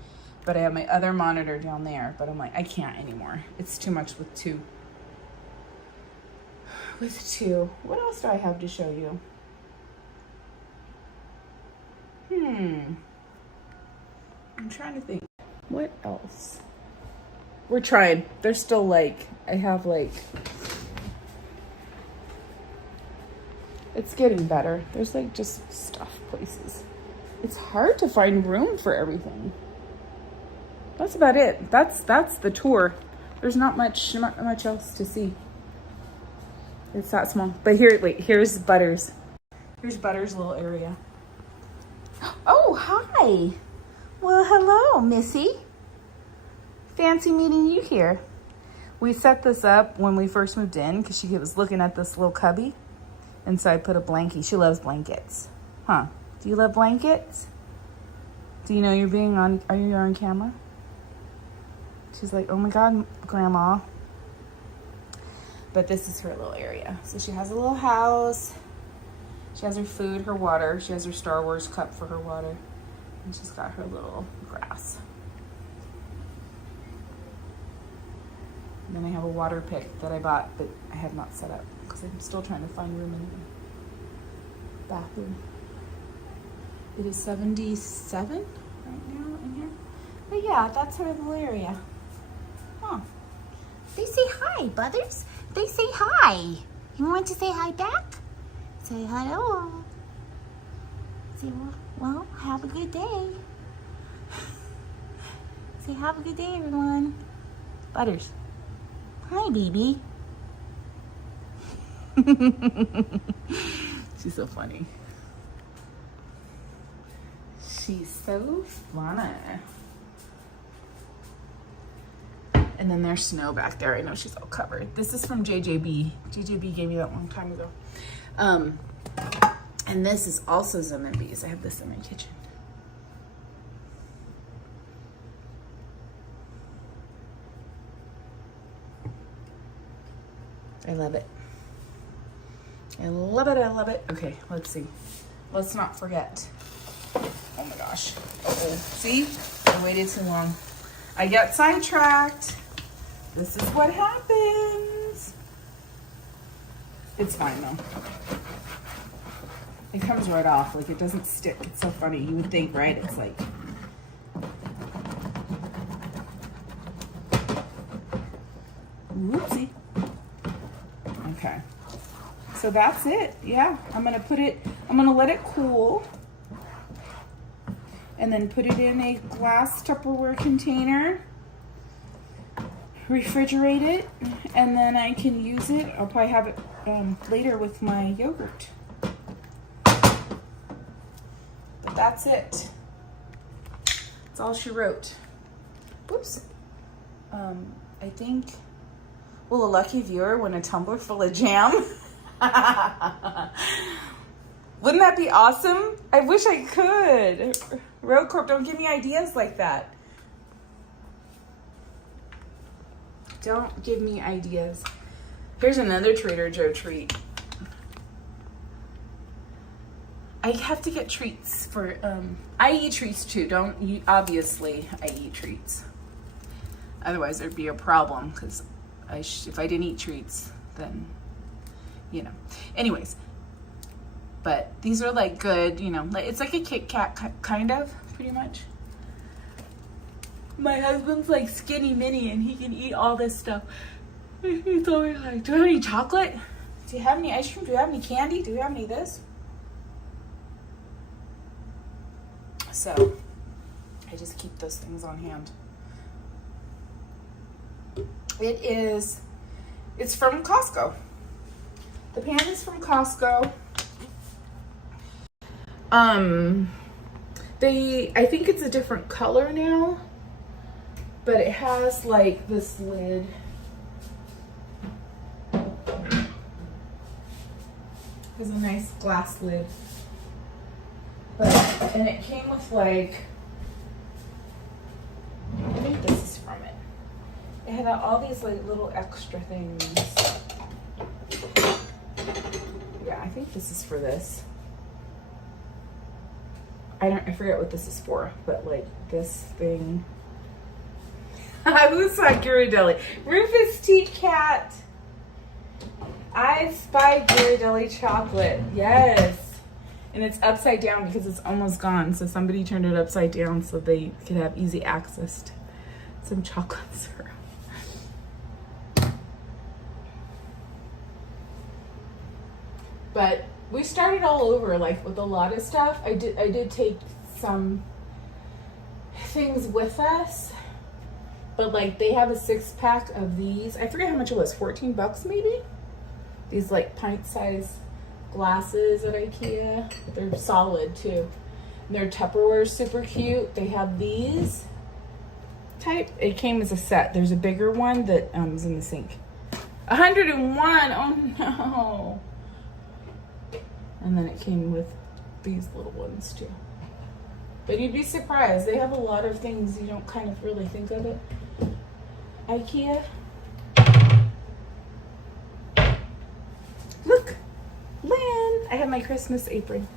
But I have my other monitor down there, but I'm like, I can't anymore. It's too much with two. What else do I have to show you? I'm trying to think. What else? We're trying. There's still like, I have like, it's getting better. There's like just stuff places. It's hard to find room for everything. That's about it. That's the tour. There's not much else to see. It's that small. But here, wait, here's Butters. Here's Butters' little area. Oh, hi. Well, hello, Missy. Fancy meeting you here. We set this up when we first moved in because she was looking at this little cubby. And so I put a blankie. She loves blankets. Huh? Do you love blankets? Do you know are you on camera? She's like, oh my God, Grandma. But this is her little area. So she has a little house. She has her food, her water. She has her Star Wars cup for her water. And she's got her little grass. And then I have a water pick that I bought, but I have not set up because I'm still trying to find room in the bathroom. It is 77 right now in here. But yeah, that's her little area. Huh. They say hi, Butters. They say hi. You want to say hi back? Say hello. Say, well, have a good day. Say, have a good day, everyone. Butters. Hi, baby. She's so funny. She's so funny. And then there's snow back there. I know she's all covered. This is from JJB. JJB gave me that one time ago. And this is also Zimbabwe's. I have this in my kitchen. I love it. I love it. I love it. Okay, let's see. let's not forget. Oh my gosh. Uh-oh. See? I waited too long. I got sidetracked. This is what happens. It's fine though. It comes right off. Like, it doesn't stick. It's so funny. You would think, right? It's like... Whoopsie. Okay. So that's it. Yeah. I'm going to let it cool. And then put it in a glass Tupperware container. Refrigerate it. And then I can use it. I'll probably have it later with my yogurt. But that's it. That's all she wrote. Whoops. I think... Will a lucky viewer win a tumbler full of jam? Wouldn't that be awesome? I wish I could. Road Corp, don't give me ideas like that. Don't give me ideas. Here's another Trader Joe treat. I have to get treats for, I eat treats too. Obviously, I eat treats. Otherwise, there'd be a problem because if I didn't eat treats, then, you know. Anyways, but these are like good, you know, it's like a Kit Kat kind of, pretty much. My husband's like skinny mini and he can eat all this stuff. He's always like, do you have any chocolate? Do you have any ice cream? Do you have any candy? Do you have any of this? So I just keep those things on hand. It's from Costco. The pan is from Costco. I think it's a different color now, but it has like this lid. There's a nice glass lid. And it came with like, I think this is from it. It had all these like little extra things. Yeah, I think this is for this. I forget what this is for, but like this thing. Who saw Ghirardelli? Rufus T. Cat. I spied Ghirardelli chocolate. Yes. And it's upside down because it's almost gone. So somebody turned it upside down so they could have easy access to some chocolate syrup. But we started all over, like with a lot of stuff. I did take some things with us, but like they have a 6-pack of these. I forget how much it was, 14 bucks maybe? These like pint-sized glasses at IKEA. They're solid too. And their Tupperware is super cute. They have these type. It came as a set. There's a bigger one that is in the sink. 101. Oh no. And then it came with these little ones too. But you'd be surprised. They have a lot of things you don't kind of really think of it. IKEA. Look, Lynn. I have my Christmas apron.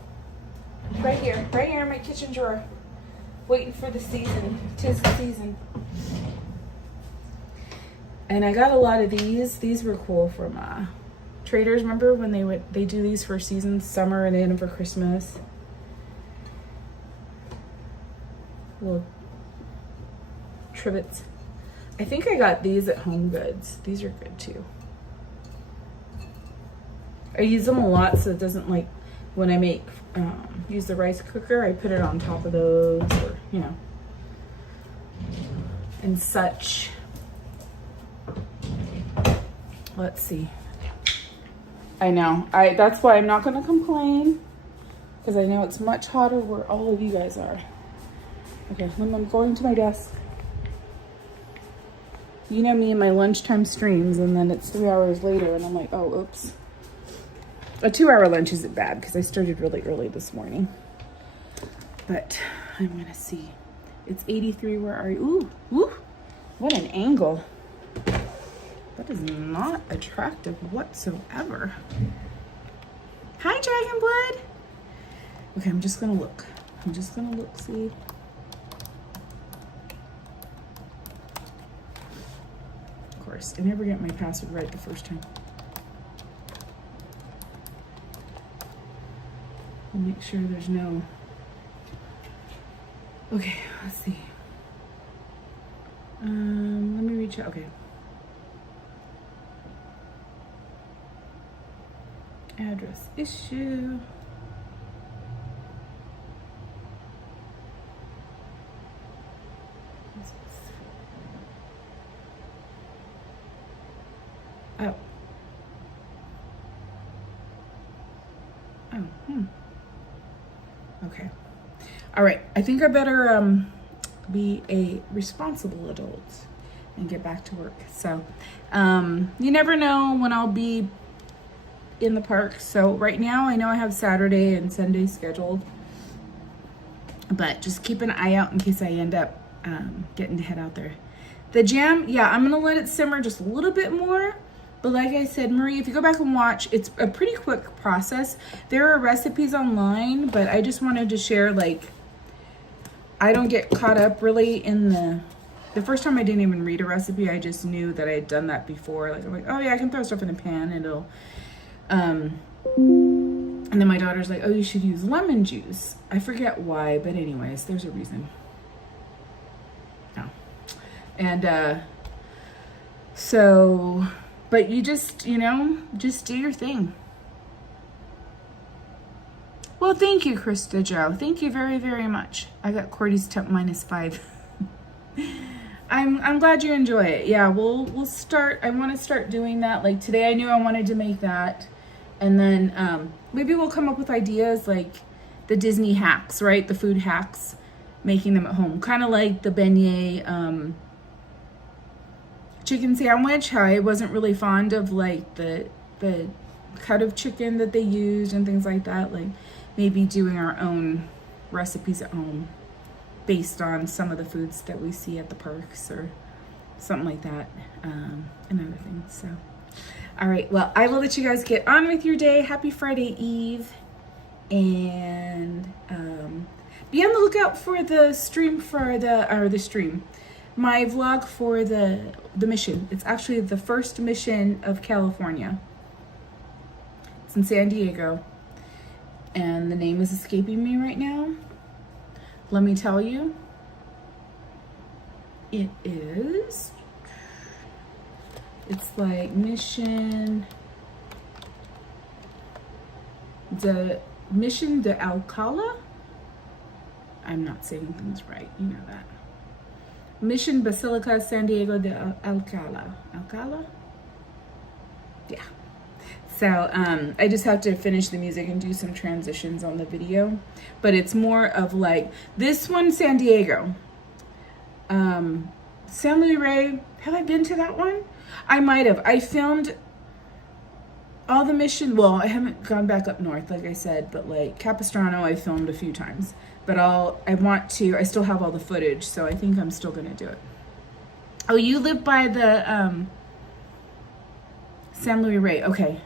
Right here in my kitchen drawer. Waiting for the season. 'Tis the season. And I got a lot of these. These were cool from Traders. Remember when they do these for seasons, summer and then for Christmas? Little trivets. I think I got these at Home Goods. These are good too. I use them a lot so it doesn't like when I use the rice cooker, I put it on top of those, or you know, and such. Let's see. I know. That's why I'm not going to complain, because I know it's much hotter where all of you guys are. Okay, I'm going to my desk. You know me and my lunchtime streams, and then it's 3 hours later, and I'm like, oh, oops. A 2-hour lunch isn't bad, because I started really early this morning. But I'm going to see. It's 83. Where are you? Ooh, what an angle. That is not attractive whatsoever. Hi, Dragon Blood. Okay, I'm just gonna look. I'm just gonna look, see. Of course, I never get my password right the first time. I'll make sure there's no. Okay, let's see. Let me reach out. Okay. Address issue. Oh. Oh, Okay. All right. I think I better be a responsible adult and get back to work. So, you never know when I'll be in the park. So right now I know I have Saturday and Sunday scheduled, but just keep an eye out in case I end up getting to head out there. The jam, yeah, I'm gonna let it simmer just a little bit more. But like I said, Marie, if you go back and watch, it's a pretty quick process. There are recipes online, but I just wanted to share, like, I don't get caught up really in the first time I didn't even read a recipe. I just knew that I had done that before. Like, I'm like, oh yeah, I can throw stuff in a pan and it'll, and then my daughter's like, oh, you should use lemon juice. I forget why, but anyways, there's a reason. No. And, so, but you just, just do your thing. Well, thank you, Krista Joe. Thank you very, very much. I got Cordy's temp -5. I'm glad you enjoy it. Yeah, we'll start. I want to start doing that. Like today, I knew I wanted to make that, and then maybe we'll come up with ideas like the Disney hacks, right? The food hacks, making them at home, kind of like the beignet chicken sandwich. How I wasn't really fond of like the cut of chicken that they used and things like that. Like maybe doing our own recipes at home based on some of the foods that we see at the parks or something like that, and other things. So, all right, well, I will let you guys get on with your day. Happy Friday Eve, and be on the lookout for the stream my vlog for the mission. It's actually the first mission of California. It's in San Diego, and the name is escaping me right now. Let me tell you, it's like Mission de Alcala. I'm not saying things right, you know that. Mission Basilica San Diego de Alcala. Alcala? Yeah. So I just have to finish the music and do some transitions on the video. But it's more of like, this one, San Diego. San Luis Rey, have I been to that one? I might have. I filmed all the mission, well, I haven't gone back up north, like I said, but like Capistrano, I filmed a few times. But I still have all the footage, so I think I'm still gonna do it. Oh, you live by the San Luis Rey, okay.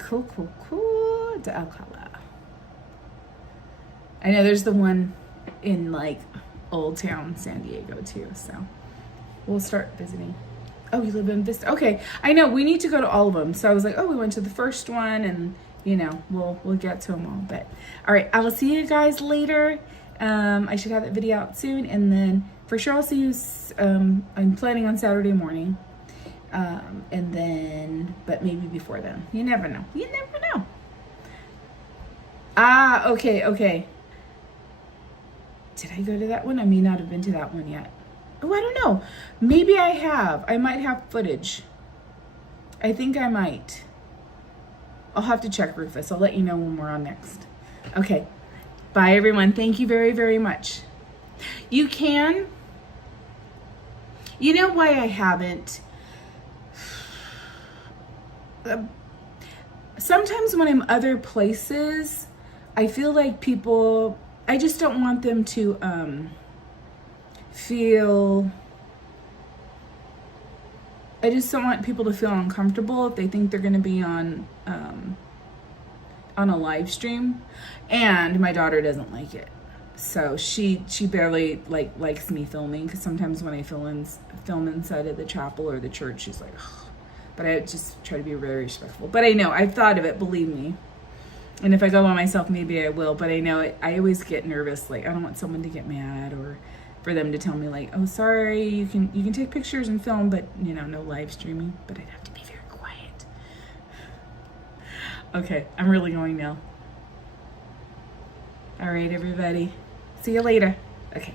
Cool. De Alcala. I know there's the one in like Old Town San Diego too, so we'll start visiting. Oh, you live in Vista. Okay, I know we need to go to all of them. So I was like, oh, we went to the first one, and we'll get to them all. But all right, I will see you guys later. I should have that video out soon, and then for sure I'll see you. I'm planning on Saturday morning. And then, but maybe before then. You never know. You never know. Ah, okay. Did I go to that one? I may not have been to that one yet. Oh, I don't know. Maybe I have. I might have footage. I think I might. I'll have to check, Rufus. I'll let you know when we're on next. Okay. Bye, everyone. Thank you very, very much. You can. You know why I haven't? Sometimes when I'm other places, I feel like people, I just don't want them to I just don't want people to feel uncomfortable if they think they're going to be on on a live stream, and my daughter doesn't like it. So she barely likes me filming, because sometimes when I film inside of the chapel or the church, she's like, ugh. But I just try to be very respectful. But I know, I've thought of it, believe me. And if I go by myself, maybe I will. But I know I always get nervous. Like, I don't want someone to get mad, or for them to tell me like, oh, sorry, you can take pictures and film, but you know, no live streaming. But I'd have to be very quiet. Okay, I'm really going now. All right, everybody. See you later. Okay.